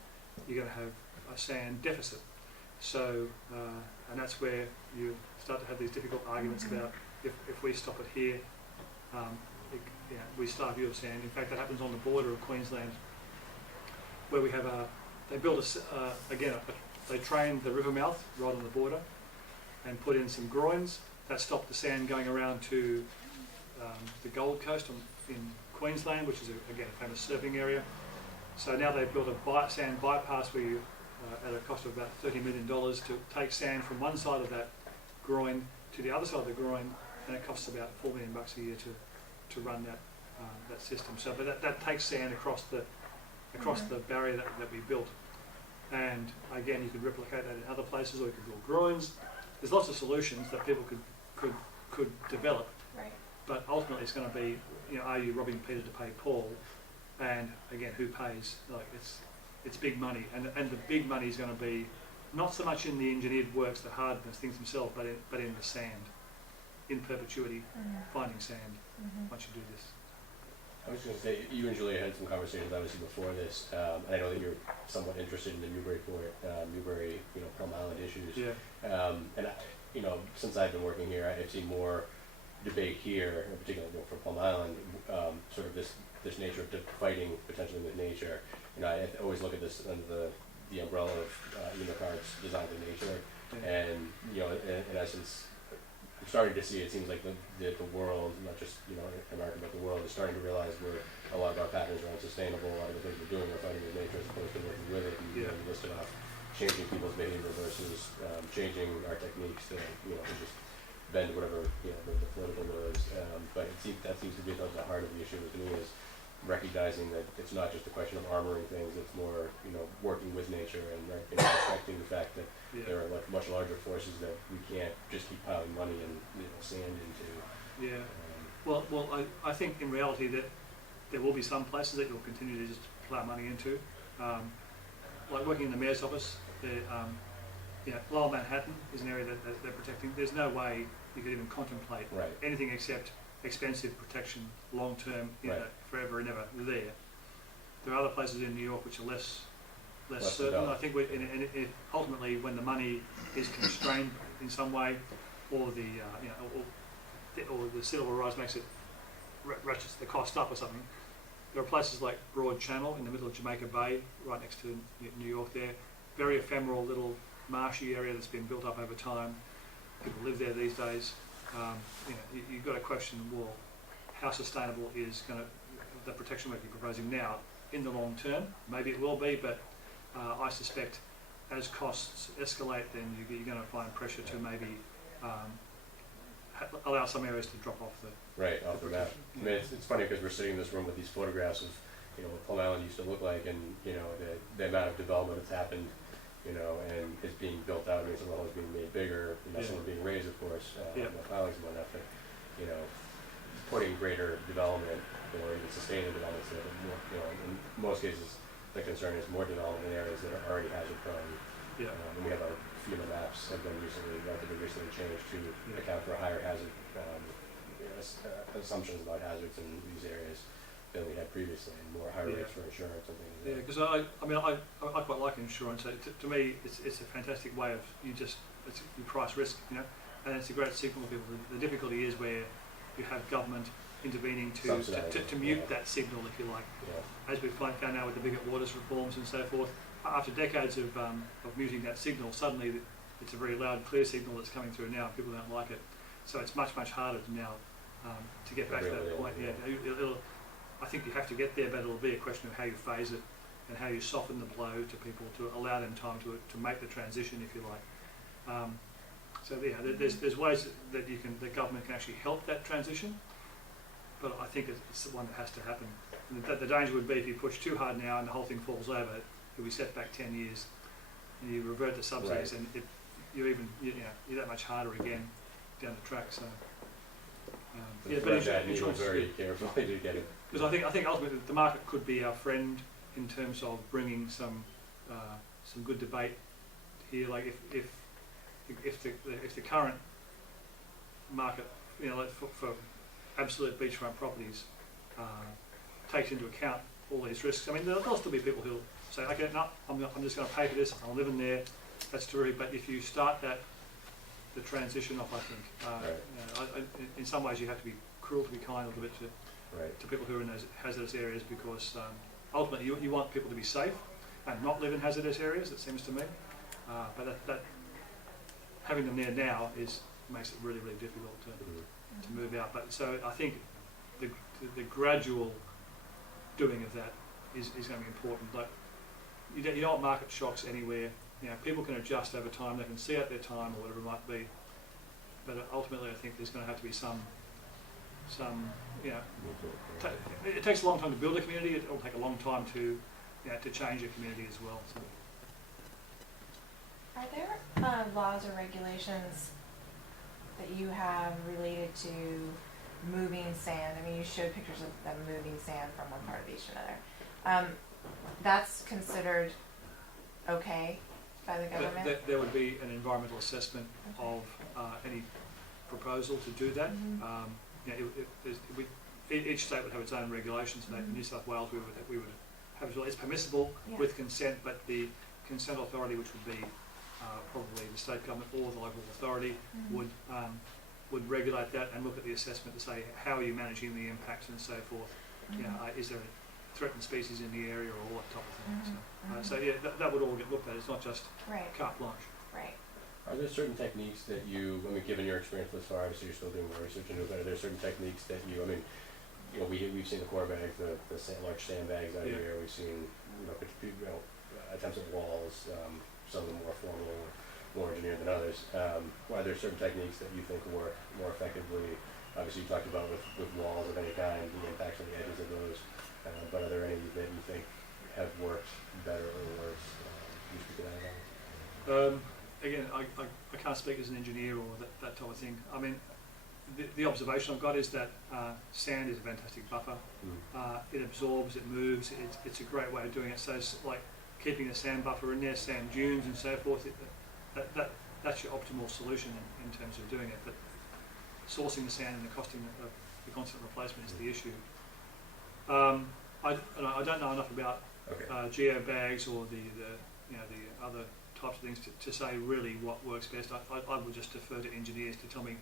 you're going to have a sand deficit. So, and that's where you start to have these difficult arguments about if we stop it here, we starve you of sand. In fact, that happens on the border of Queensland, where we have they built they trained the river mouth right on the border and put in some groins that stopped the sand going around to the Gold Coast in Queensland, which is again a famous surfing area. So now they've built a sand bypass where you, at a cost of about $30 million, to take sand from one side of that groin to the other side of the groin, and it costs about $4 million a year to run that system. So, but that takes sand across the barrier that we built. And again, you could replicate that in other places, or you could build groins. There's lots of solutions that people could develop. Right. But ultimately, it's going to be, are you robbing Peter to pay Paul? And again, who pays? Like it's big money, and the big money is going to be not so much in the engineered works, the hardness things themselves, but in the sand, in perpetuity, finding sand. Once you do this. I was going to say, you and Julia had some conversations obviously before this, and I know that you're somewhat interested in the Newburyport, Plum Island issues. Yeah. And since I've been working here, I've seen more debate here, in particular for Plum Island, sort of this nature of fighting potentially with nature. I always look at this under the umbrella of Unauthorized design of nature, and in essence, I'm starting to see it seems like the world, not just America, but the world is starting to realize a lot of our patterns are unsustainable. A lot of the things we're doing are fighting with nature as opposed to working with it. And you listed off changing people's behavior versus changing our techniques to to just bend whatever the political will is. But that seems to be at the heart of the issue with me, is recognizing that it's not just a question of armoring things. It's more working with nature and respecting the fact that there are much larger forces that we can't just keep piling money and sand into. Yeah. Well, I think in reality that there will be some places that you'll continue to just plough money into. Like working in the mayor's office, Lower Manhattan is an area that they're protecting. There's no way you could even contemplate anything except expensive protection long term, forever and ever there. There are other places in New York which are less certain. I think ultimately when the money is constrained in some way, or the sea level rise makes it ratchets the cost up or something. There are places like Broad Channel in the middle of Jamaica Bay, right next to New York there. Very ephemeral little marshy area that's been built up over time. People live there these days. You've got to question, well, how sustainable is the protection work you're proposing now in the long term? Maybe it will be, but I suspect as costs escalate, then you're going to find pressure to maybe allow some areas to drop off the map. I mean, it's funny because we're sitting in this room with these photographs of what Plum Island used to look like, and the amount of development that's happened, and is being built out. I mean, some of the homes being made bigger, some are being raised, of course, the pilings and whatnot. But putting greater development or even sustaining development, so that more, in most cases, the concern is more development in areas that are already hazard prone. And we have our FEMA maps have been relatively recently changed to account for a higher hazard assumptions about hazards in these areas than we had previously, and more higher rates for insurance and things. Yeah, because I quite like insurance. To me, it's a fantastic way of you price risk, and it's a great signal to people. The difficulty is where you have government intervening to mute that signal, if you like. Yeah. As we've found now with the bigger waters reforms and so forth, after decades of muting that signal, suddenly it's a very loud, clear signal that's coming through now. People don't like it, so it's much harder now to get back to that point. Yeah, I think you have to get there, but it'll be a question of how you phase it and how you soften the blow to people to allow them time to make the transition, if you like. So yeah, there's ways that the government can actually help that transition, but I think it's the one that has to happen. And the danger would be if you push too hard now and the whole thing falls over, if we set back 10 years and you revert to subsidies, and you're that much harder again down the track. So but insurance very carefully to get it. Because I think ultimately the market could be our friend in terms of bringing some good debate here. Like if the current market, like for absolute beachfront properties, takes into account all these risks. I mean, there'll still be people who'll say, okay, no, I'm just going to pay for this. I'm living there. That's terrific. But if you start the transition off, I think in some ways you have to be cruel to be kind a little bit to people who are in those hazardous areas, because ultimately you want people to be safe and not live in hazardous areas, it seems to me. But that having them there now makes it really difficult to move out. But so I think the gradual doing of that is going to be important. Like you don't want market shocks anywhere. People can adjust over time. They can see out their time or whatever it might be. But ultimately, I think there's going to have to be some. It takes a long time to build a community. It'll take a long time to change a community as well. So. Are there laws or regulations that you have related to moving sand? I mean, you showed pictures of them moving sand from one part of the beach to another. That's considered okay by the government? There would be an environmental assessment of any proposal to do that. Each state would have its own regulations. In New South Wales, we would have as well. It's permissible with consent, but the consent authority, which would be probably the state government or the local authority, would regulate that and look at the assessment to say how are you managing the impacts and so forth. Is there a threatened species in the area or all that type of thing. So that would all get looked at. It's not just carte blanche. Right. Are there certain techniques that given your experience thus far, obviously you're still doing more research into it, but are there certain techniques that we've seen the core bags, the large sandbags out here. We've seen attempts at walls, some of them more formal, more engineered than others. Are there certain techniques that you think work more effectively? Obviously, you talked about with walls of any kind, the impacts on the edges of those. But are there any that you think have worked better or worse? Can you speak to that? Again, I can't speak as an engineer or that type of thing. I mean, the observation I've got is that sand is a fantastic buffer. It absorbs, it moves. It's a great way of doing it. So it's like keeping the sand buffer in there, sand dunes and so forth. That's your optimal solution in terms of doing it. But sourcing the sand and the costing of the constant replacement is the issue. I don't know enough about geobags or the other types of things to say really what works best. I would just defer to engineers to tell me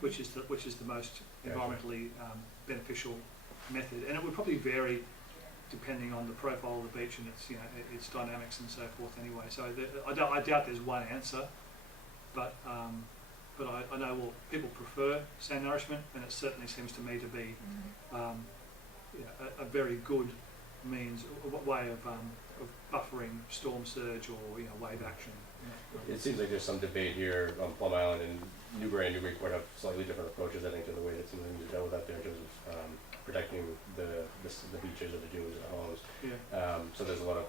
which is the most environmentally beneficial method, and it would probably vary depending on the profile of the beach and its dynamics and so forth. Anyway, so I doubt there's one answer, but I know people prefer sand nourishment, and it certainly seems to me to be a very good means, way of buffering storm surge or wave action. It seems like there's some debate here on Plum Island, and Newbury and Newburyport have slightly different approaches, I think, to the way that some things are dealt with out there in terms of protecting the beaches or the dunes or the homes. So there's a lot of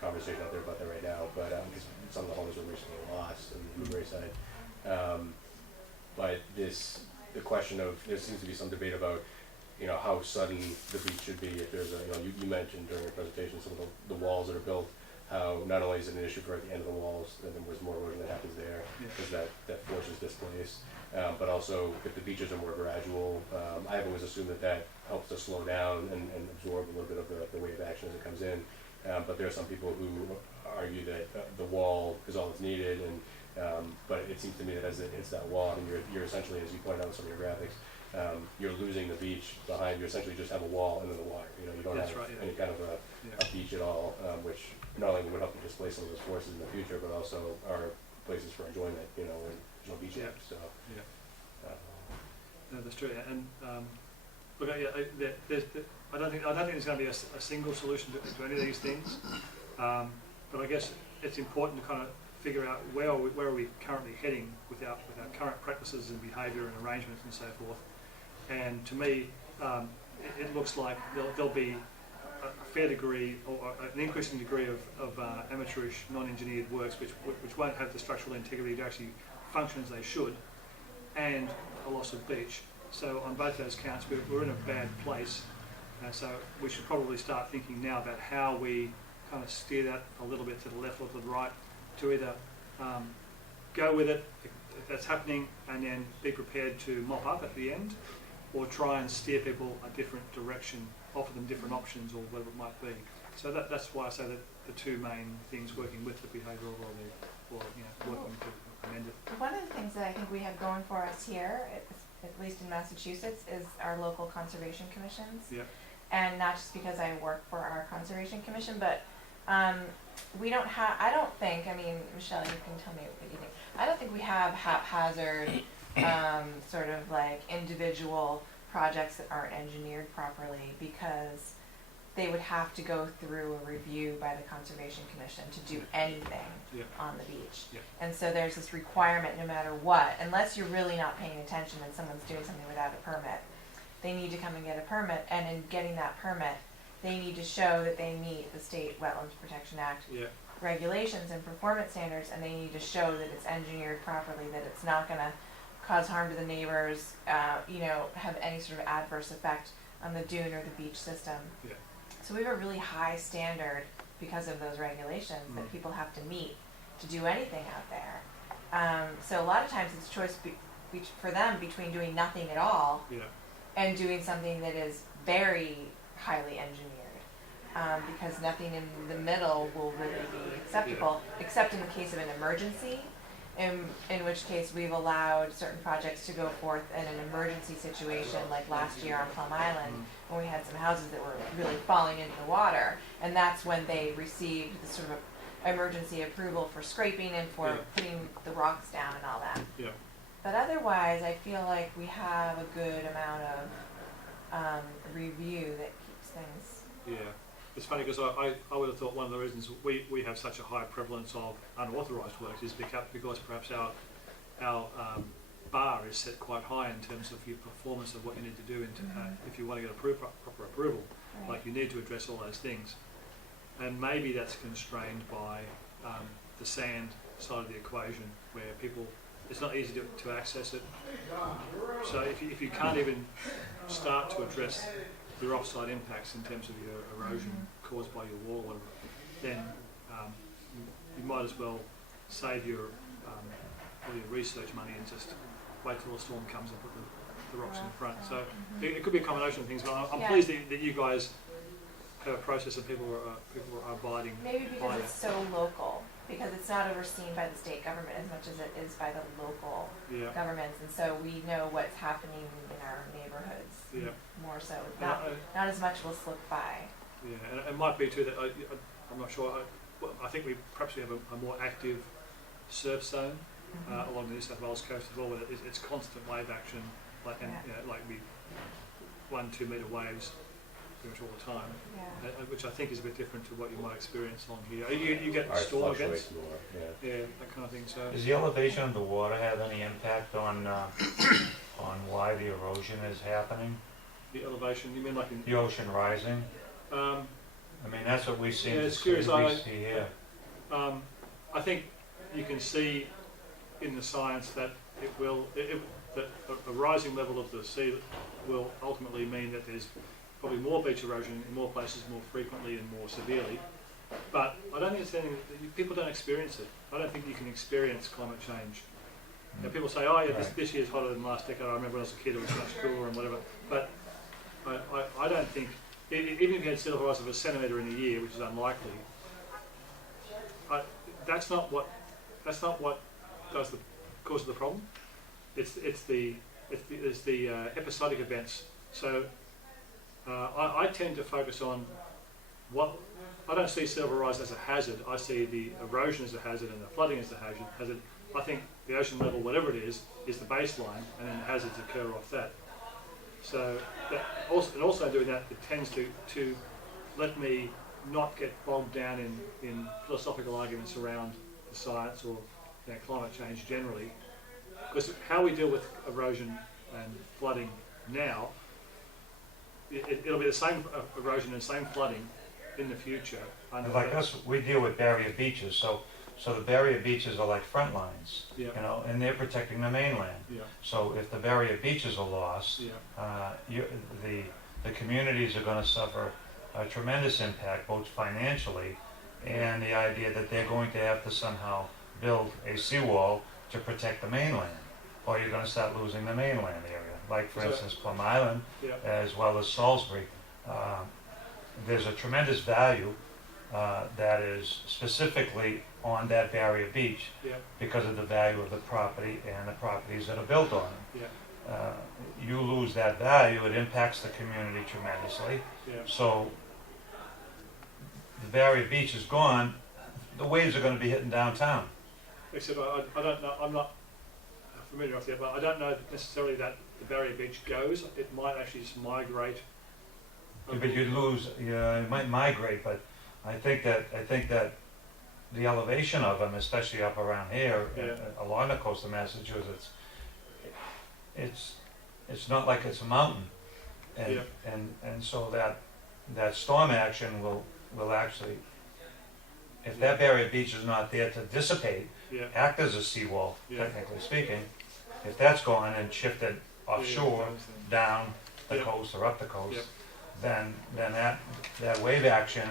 conversation out there about that right now, but because some of the homes were recently lost on the Newbury side. But the question of, there seems to be some debate about how sudden the beach should be. If there's you mentioned during your presentation some of the walls that are built how not only is it an issue for at the end of the walls, and then there's more erosion that happens there, because that force is displaced. But also, if the beaches are more gradual, I've always assumed that helps to slow down and absorb a little bit of the wave action as it comes in. But there are some people who argue that the wall is all that's needed, but it seems to me that as it hits that wall, and you're essentially, as you point out in some of your graphics, you're losing the beach behind. You essentially just have a wall and then the water. You don't have any kind of a beach at all, which not only would help you displace some of those forces in the future, but also are places for enjoyment. And there's no beach there, so. No, that's true. And look, I don't think there's going to be a single solution to any of these things. But I guess it's important to kind of figure out where are we currently heading with our current practices and behaviour and arrangements and so forth. And to me, it looks like there'll be a fair degree or an increasing degree of amateurish, non-engineered works which won't have the structural integrity to actually function as they should, and a loss of beach. So on both those counts, we're in a bad place. So we should probably start thinking now about how we kind of steer that a little bit to the left or to the right, to either go with it if that's happening and then be prepared to mop up at the end, or try and steer people a different direction, offer them different options or whatever it might be. So that's why I say that the two main things, working with the behavioural or working to amend it. One of the things that I think we have going for us here, at least in Massachusetts, is our local conservation commissions. Yeah. And not just because I work for our conservation commission, but we don't have, I don't think, I mean, Michelle, you can tell me what you think. I don't think we have haphazard sort of like individual projects that aren't engineered properly, because they would have to go through a review by the Conservation Commission to do anything on the beach. Yeah. And so there's this requirement no matter what, unless you're really not paying attention and someone's doing something without a permit, they need to come and get a permit, and in getting that permit, they need to show that they meet the State Wetlands Protection Act regulations and performance standards, and they need to show that it's engineered properly, that it's not going to cause harm to the neighbors, have any sort of adverse effect on the dune or the beach system. Yeah. So we have a really high standard because of those regulations that people have to meet to do anything out there. So a lot of times it's a choice for them between doing nothing at all and doing something that is very highly engineered, because nothing in the middle will really be acceptable, except in the case of an emergency, in which case we've allowed certain projects to go forth in an emergency situation, like last year on Plum Island, when we had some houses that were really falling into the water, and that's when they received the sort of emergency approval for scraping and for putting the rocks down and all that. Yeah. But otherwise, I feel like we have a good amount of review that keeps things. Yeah, it's funny because I would have thought one of the reasons we have such a high prevalence of unauthorised works is because perhaps our bar is set quite high in terms of your performance of what you need to do if you want to get proper approval. Right. Like you need to address all those things, and maybe that's constrained by the sand side of the equation, where it's not easy to access it. So if you can't even start to address your offsite impacts in terms of your erosion caused by your wall, then you might as well save your all your research money and just wait till the storm comes and put the rocks in front. So it could be a combination of things, but I'm pleased that you guys have a process and people are abiding. Maybe because it's so local, because it's not overseen by the state government as much as it is by the local governments, and so we know what's happening in our neighborhoods more so. Not as much will slip by. Yeah, and it might be too that I'm not sure. I think we have a more active surf zone along the New South Wales coast as well, where it's constant wave action, like 1-2 metre waves pretty much all the time, which I think is a bit different to what you might experience along here. You get storm events, that kind of thing. So does the elevation of the water have any impact on why the erosion is happening? The elevation, you mean like in the ocean rising? I mean, that's what we see. It's curious. Here. I think you can see in the science that that a rising level of the sea will ultimately mean that there's probably more beach erosion in more places more frequently and more severely, But I don't think it's anything, people don't experience it. I don't think you can experience climate change. You know, people say, oh yeah, this year's hotter than last decade. I remember when I was a kid it was much cooler and whatever. But I don't think, even if you had sea level rise of a centimetre in a year, which is unlikely, that's not what does the cause of the problem. It's the episodic events. So I tend to focus on what I don't see sea level rise as a hazard. I see the erosion as a hazard and the flooding as a hazard. I think the ocean level, whatever it is the baseline, and then the hazards occur off that. So also doing that, it tends to let me not get bogged down in philosophical arguments around the science or climate change generally. Because how we deal with erosion and flooding now, it'll be the same erosion and same flooding in the future. Like us, we deal with barrier beaches, so the barrier beaches are like front lines, yeah. And they're protecting the mainland. Yeah. So if the barrier beaches are lost, yeah. The communities are going to suffer a tremendous impact, both financially and the idea that they're going to have to somehow build a seawall to protect the mainland, or you're going to start losing the mainland area. Like for instance, Plum Island, yeah. as well as Salisbury. There's a tremendous value that is specifically on that barrier beach Yeah. because of the value of the property and the properties that are built on it. Yeah. You lose that value, it impacts the community tremendously. Yeah. So the barrier beach is gone, the waves are going to be hitting downtown. Except I don't know, I'm not familiar with that, but I don't know necessarily that the barrier beach goes. It might actually just migrate. But you lose, it might migrate, but I think that the elevation of them, especially up around here, Yeah. along the coast of Massachusetts, it's not like it's a mountain, and Yeah. and so that storm action will actually, if that barrier beach is not there to dissipate, Yeah. act as a seawall, Yeah. technically speaking, if that's gone and shifted offshore, Yeah. down the Yeah. coast or up the coast, Yeah. then that wave action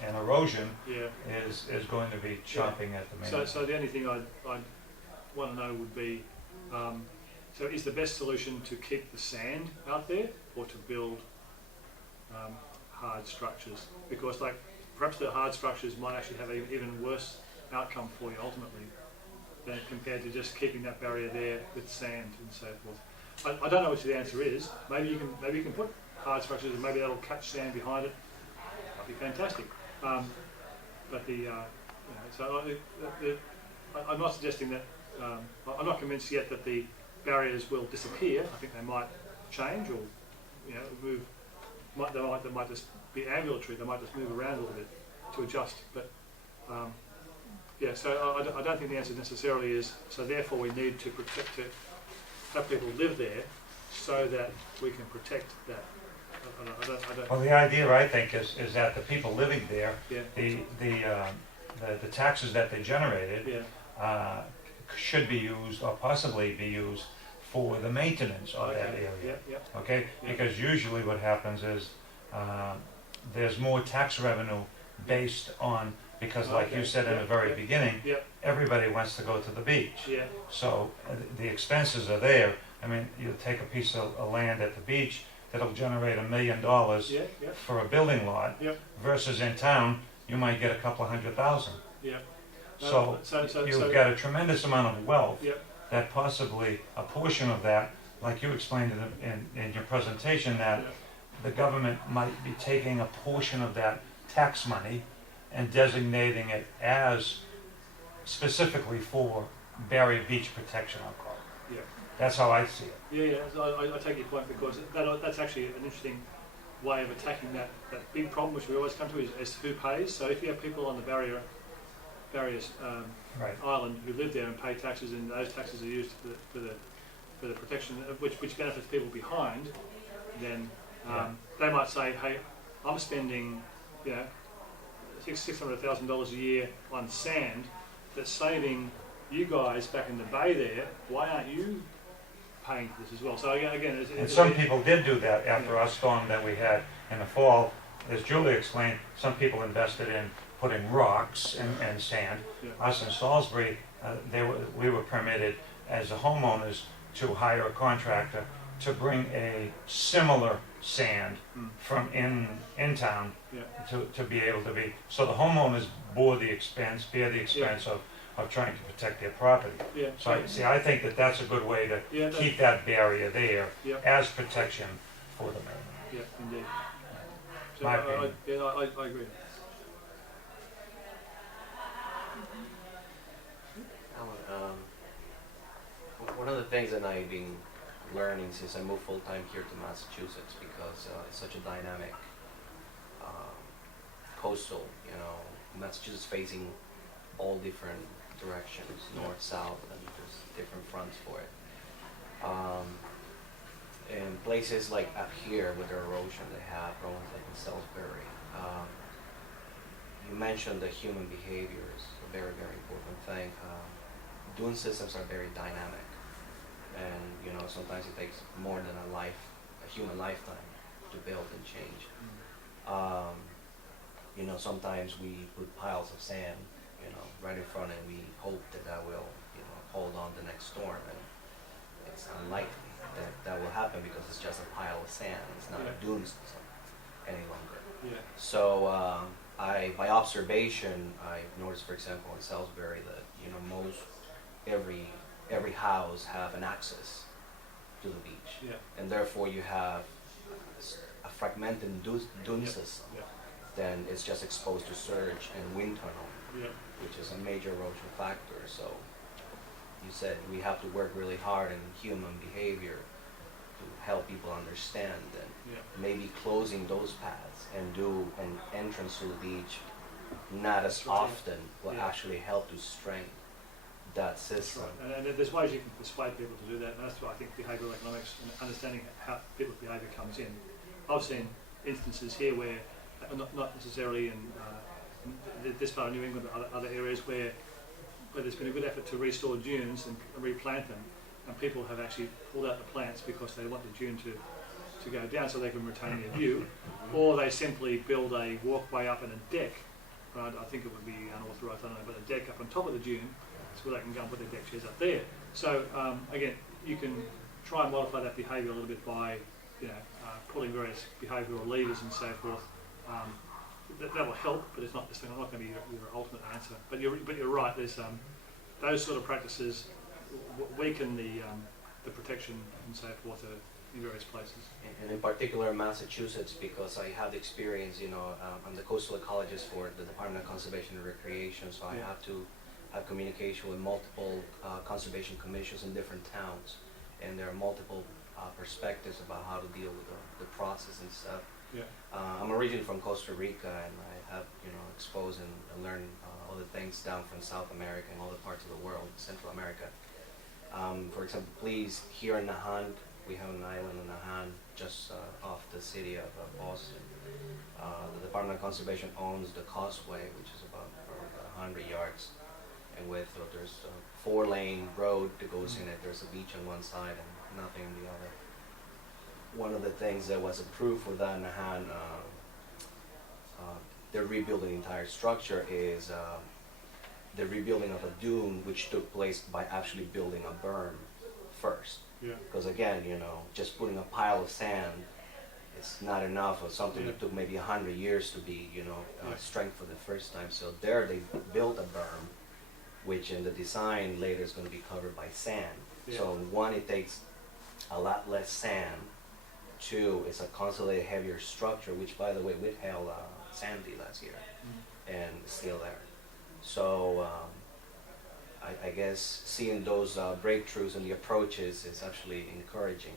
and erosion Yeah. is going to be chomping at the main. So the only thing I'd want to know would be, so is the best solution to keep the sand out there or to build hard structures? Because perhaps the hard structures might actually have an even worse outcome for you ultimately than compared to just keeping that barrier there with sand and so forth. I don't know what the answer is. Maybe you can put hard structures and maybe that'll catch sand behind it. That'd be fantastic. But I'm not suggesting that. I'm not convinced yet that the barriers will disappear. I think they might change or move. They might just be ambulatory. They might just move around a little bit to adjust. But so I don't think the answer necessarily is. So therefore, we need to have people live there so that we can protect that. I don't. Well, the idea, I think, is that the people living there, Yeah. the taxes that they generated Yeah. should be used or possibly be used for the maintenance of that area. Yeah. Okay, Yeah. because usually what happens is there's more tax revenue based on, because like you said in the very beginning, Yeah. everybody wants to go to the beach. Yeah. So the expenses are there. I mean, you take a piece of land at the beach that'll generate $1 million Yeah. Yeah. for a building lot, Yep. versus in town, you might get a couple of $100,000. Yeah. So you've got a tremendous amount of wealth Yep. that possibly a portion of that, like you explained in your presentation, that Yeah. the government might be taking a portion of that tax money and designating it as specifically for barrier beach protection, I'll call it. Yeah. That's how I see it. Yeah. So I take your point because that's actually an interesting way of attacking that big problem which we always come to is who pays. So if you have people on the various Right. island who live there and pay taxes, and those taxes are used for the protection which benefits people behind, then they might say, hey, I'm spending $600,000 a year on sand that's saving you guys back in the bay there. Why aren't you paying for this as well? So again, And some people did do that after our storm that we had in the fall. As Julie explained, some people invested in putting rocks and sand. Yeah. Us in Salisbury, we were permitted as the homeowners to hire a contractor to bring a similar sand from in town Yeah. to be able to be, so the homeowners bear the expense of trying to protect their property. Yeah. So I think that's a good way to Yeah, keep that barrier there Yeah. as protection for the main. Yeah, indeed. So My I opinion. agree. Alan, one of the things that I've been learning since I moved full-time here to Massachusetts, because it's such a dynamic coastal, Massachusetts facing all different directions, north, south, and there's different fronts for it. And places like up here with the erosion they have, Cronulla Beach and Salisbury, you mentioned the human behavior is a very, very important thing. Dune systems are very dynamic, and sometimes it takes more than a human lifetime to build and change. Sometimes we put piles of sand, right in front, and we hope that will, hold on the next storm, and it's unlikely that will happen because it's just a pile of sand. It's not a dune system any longer. Yeah. So by observation, I noticed, for example, in Salisbury that most every house have an access to the beach, Yeah. and therefore you have a fragmented dune Yeah. system. Yeah. Then it's just exposed to surge and wind tunnel, Yeah. which is a major erosion factor. So you said we have to work really hard in human behavior to help people understand, and Yeah. maybe closing those paths and do an entrance to the beach not as That's right. often will Yeah. actually help to strengthen that system. Right. And there's ways you can persuade people to do that, and that's why I think behavioural economics and understanding how people's behaviour comes in. I've seen instances here where, not necessarily in this part of New England, but other areas where there's been a good effort to restore dunes and replant them, and people have actually pulled out the plants because they want the dune to go down so they can retain their view, or they simply build a walkway up and a deck. I think it would be unauthorised, I don't know, but a deck up on top of the dune, so they can go and put their deck chairs up there. So again, you can try and modify that behaviour a little bit by, pulling various behavioural levers and so forth. That will help, but it's not going to be your ultimate answer. But you're right. There's those sort of practices weaken the protection and so forth in various places. And in particular Massachusetts, because I have experience, I'm the coastal ecologist for the Department of Conservation and Recreation, so I Yeah. have to have communication with multiple conservation commissions in different towns, and there are multiple perspectives about how to deal with the process and stuff. Yeah. I'm originally from Costa Rica, and I have, exposed and learned all the things down from South America and other parts of the world, Central America. For example, please, here in Nahan, we have an island in Nahan, just off the city of Boston. The Department of Conservation owns the causeway, which is about 100 yards in width. So there's a 4-lane road that goes in it. There's a beach on one side and nothing on the other. One of the things that was approved for that in Nahan, they're rebuilding the entire structure, is the rebuilding of a dune, which took place by actually building a berm first. Yeah. Because again, just putting a pile of sand, it's not enough of something that took maybe 100 years to be, strength for the first time. So there they built a berm, which in the design later is going to be covered by sand. Yeah. So one, it takes a lot less sand. Two, it's a consolidated heavier structure, which by the way withheld Sandy last year, and it's still there. So I guess seeing those breakthroughs and the approaches is actually encouraging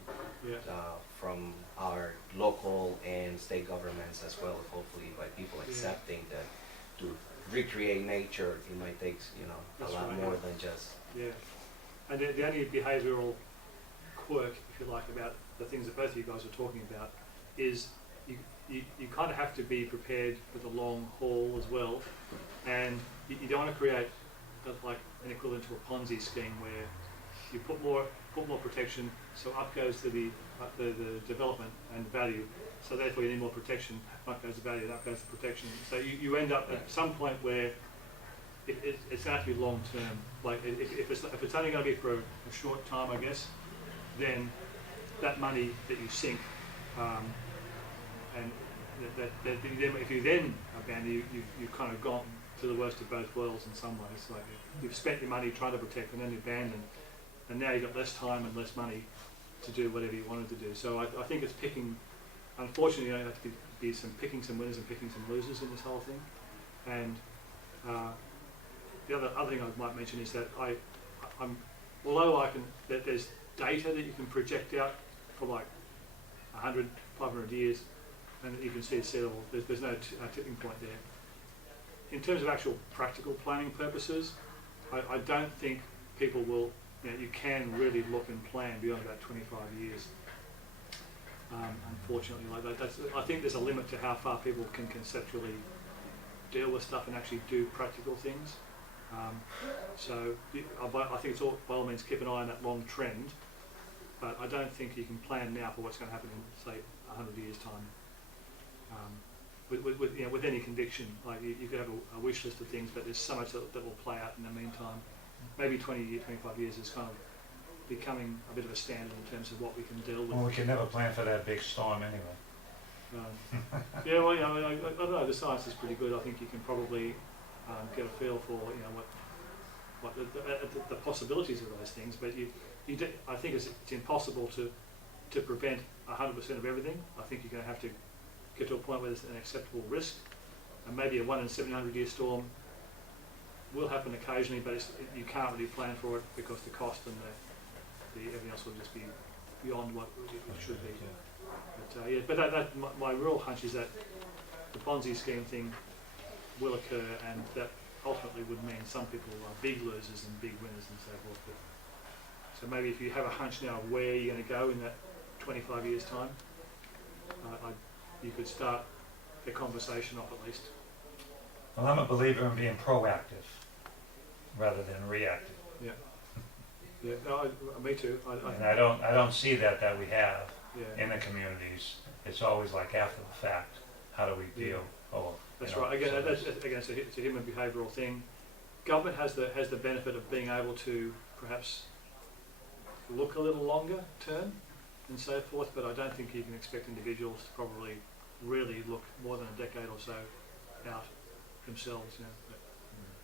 from our local and state governments as well, hopefully by people accepting that to recreate nature it might take That's a lot right, more yeah. than just And the only behavioural quirk, if you like, about the things that both of you guys are talking about is you kind of have to be prepared for the long haul as well, and you don't want to create like an equivalent to a Ponzi scheme where you put more protection So up goes to the development and value. So therefore you need more protection. Up goes the value, and up goes the protection. So you end up at some point where it's going to have to be long term. Like if it's only going to be for a short time, I guess, then that money that you sink, and if you then abandon, you've kind of gone to the worst of both worlds in some ways. Like you've spent your money trying to protect, and then you abandon, and now you've got less time and less money to do whatever you wanted to do. So I think it's picking. Unfortunately, you have to be picking some winners and picking some losers in this whole thing. And the other thing I might mention is that that there's data that you can project out for like 100, 500 years, and you can see sea level. There's no tipping point there. In terms of actual practical planning purposes, I don't think people will. You can really look and plan beyond about 25 years. Unfortunately, I think there's a limit to how far people can conceptually deal with stuff and actually do practical things. So I think it's all, by all means, keep an eye on that long trend, but I don't think you can plan now for what's going to happen in, say, 100 years' time. With any conviction, like you could have a wish list of things, but there's so much that will play out in the meantime. Maybe 25 years is kind of becoming a bit of a standard in terms of what we can deal with. Well, we can never plan for that big storm anyway. Yeah, well, I don't know. The science is pretty good. I think you can probably get a feel for what the possibilities of those things. But I think it's impossible to prevent 100% of everything. I think you're going to have to get to a point where there's an acceptable risk, and maybe a 1 in 700 year storm will happen occasionally, but you can't really plan for it because the cost and everything else will just be beyond what it should be. But my real hunch is that the Ponzi scheme thing will occur, and that ultimately would mean some people are big losers and big winners and so forth. So maybe if you have a hunch now of where you're going to go in that 25 years' time, you could start the conversation off at least. Well, I'm a believer in being proactive rather than reactive. Yeah. Yeah. No, me too. And I don't see that we have yeah. in the communities. It's always like after the fact. How do we deal? Yeah. That's right. Again, it's a human behavioural thing. Government has the benefit of being able to perhaps look a little longer term and so forth, but I don't think you can expect individuals to probably really look more than a decade or so out themselves.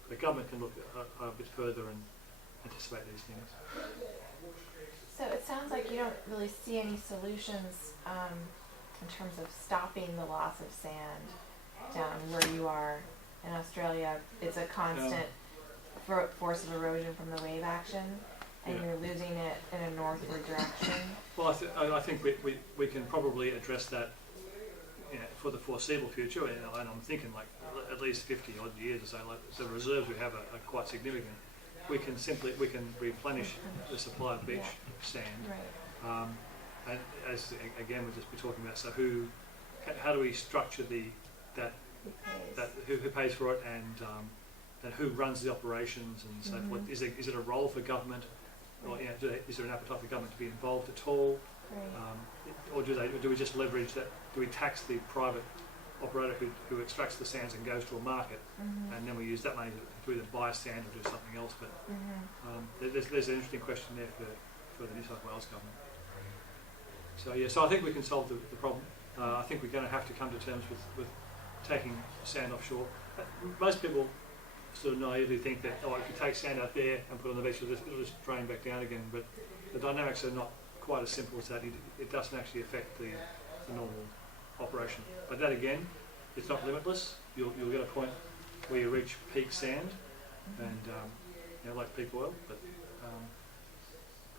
The government can look a bit further and anticipate these things. So it sounds like you don't really see any solutions in terms of stopping the loss of sand down where you are in Australia. It's a constant force of erosion from the wave action, and you're losing it in a northward direction. Well, I think we can probably address that for the foreseeable future, and I'm thinking like at least 50 odd years or so. Like the reserves we have are quite significant. We can replenish the supply of beach sand. Right. And as again we'll just be talking about, so how do we structure who pays for it, and who runs the operations and so forth? Is it a role for government, or is there an appetite for government to be involved at all? Right. Or do we just leverage that? Do we tax the private operator who extracts the sands and goes to a market, and then we use that money to either buy sand or do something else? But there's an interesting question there for the New South Wales government. So I think we can solve the problem. I think we're going to have to come to terms with taking sand offshore. Most people sort of naively think that if you take sand out there and put it on the beach, it'll just drain back down again. But the dynamics are not quite as simple as that. It doesn't actually affect the normal operation. But that again, it's not limitless. You'll get a point where you reach peak sand, and like peak oil. But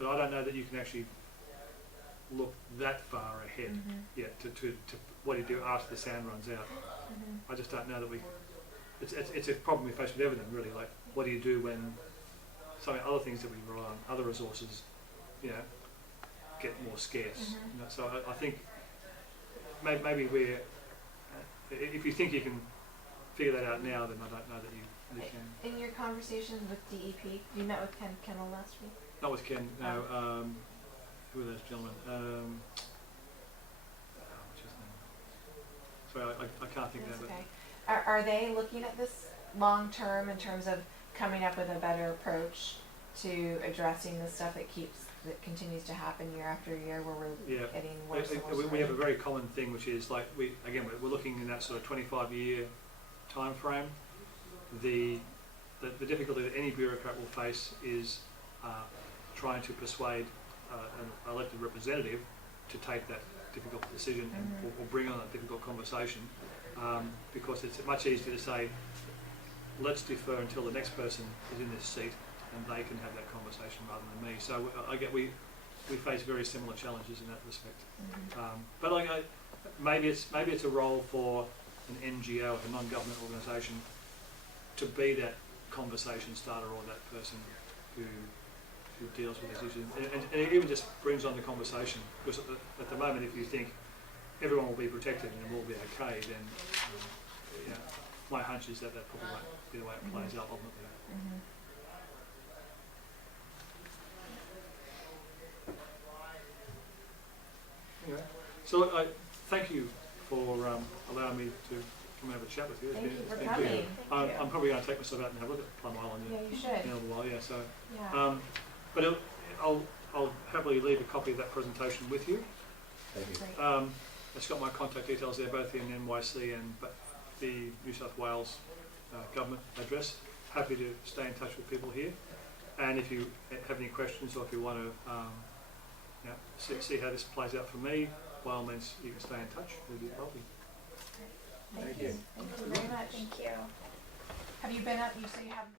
I don't know that you can actually look that far ahead yet to what do you do after the sand runs out. I just don't know that we. It's a problem we face with everything really. Like what do you do when some other things that we rely on, other resources, get more scarce. So I think maybe we're. If you think you can figure that out now, then I don't know that you can. In your conversations with DEP, you met with Ken Kennel last week? Not with Ken, no. who are those gentlemen? What's his name? Sorry, I can't think That's of it. okay. Are they looking at this long term in terms of coming up with a better approach to addressing the stuff that continues to happen year after year, where we're Yeah. getting worse and worse? We have a very common thing, which is like we're looking in that sort of 25-year time frame. The difficulty that any bureaucrat will face is trying to persuade an elected representative to take that difficult decision or bring on a difficult conversation, because it's much easier to say, let's defer until the next person is in this seat and they can have that conversation rather than me. So we face very similar challenges in that respect. But maybe it's a role for an NGO, a non-government organisation, to be that conversation starter or that person who deals with this issue, and it even just brings on the conversation, because at the moment, if you think everyone will be protected and it will be okay, then my hunch is that probably won't be the way it plays out ultimately. Anyway, so look, I thank you for allowing me to come and have a chat with you. Thank you for been coming. good. Thank you. I'm probably going to take myself out and have a look at Plum Island Yeah, you in should. a little while. Yeah, so. Yeah. But I'll happily leave a copy of that presentation with you. Thank you. Great. It's got my contact details there, both in NYC and the New South Wales government address. Happy to stay in touch with people here. And if you have any questions, or if you want to see how this plays out for me, by all means, you can stay in touch. It'll be lovely. Thank you. Thank you very much. Thank you. Have you been up? You say you have.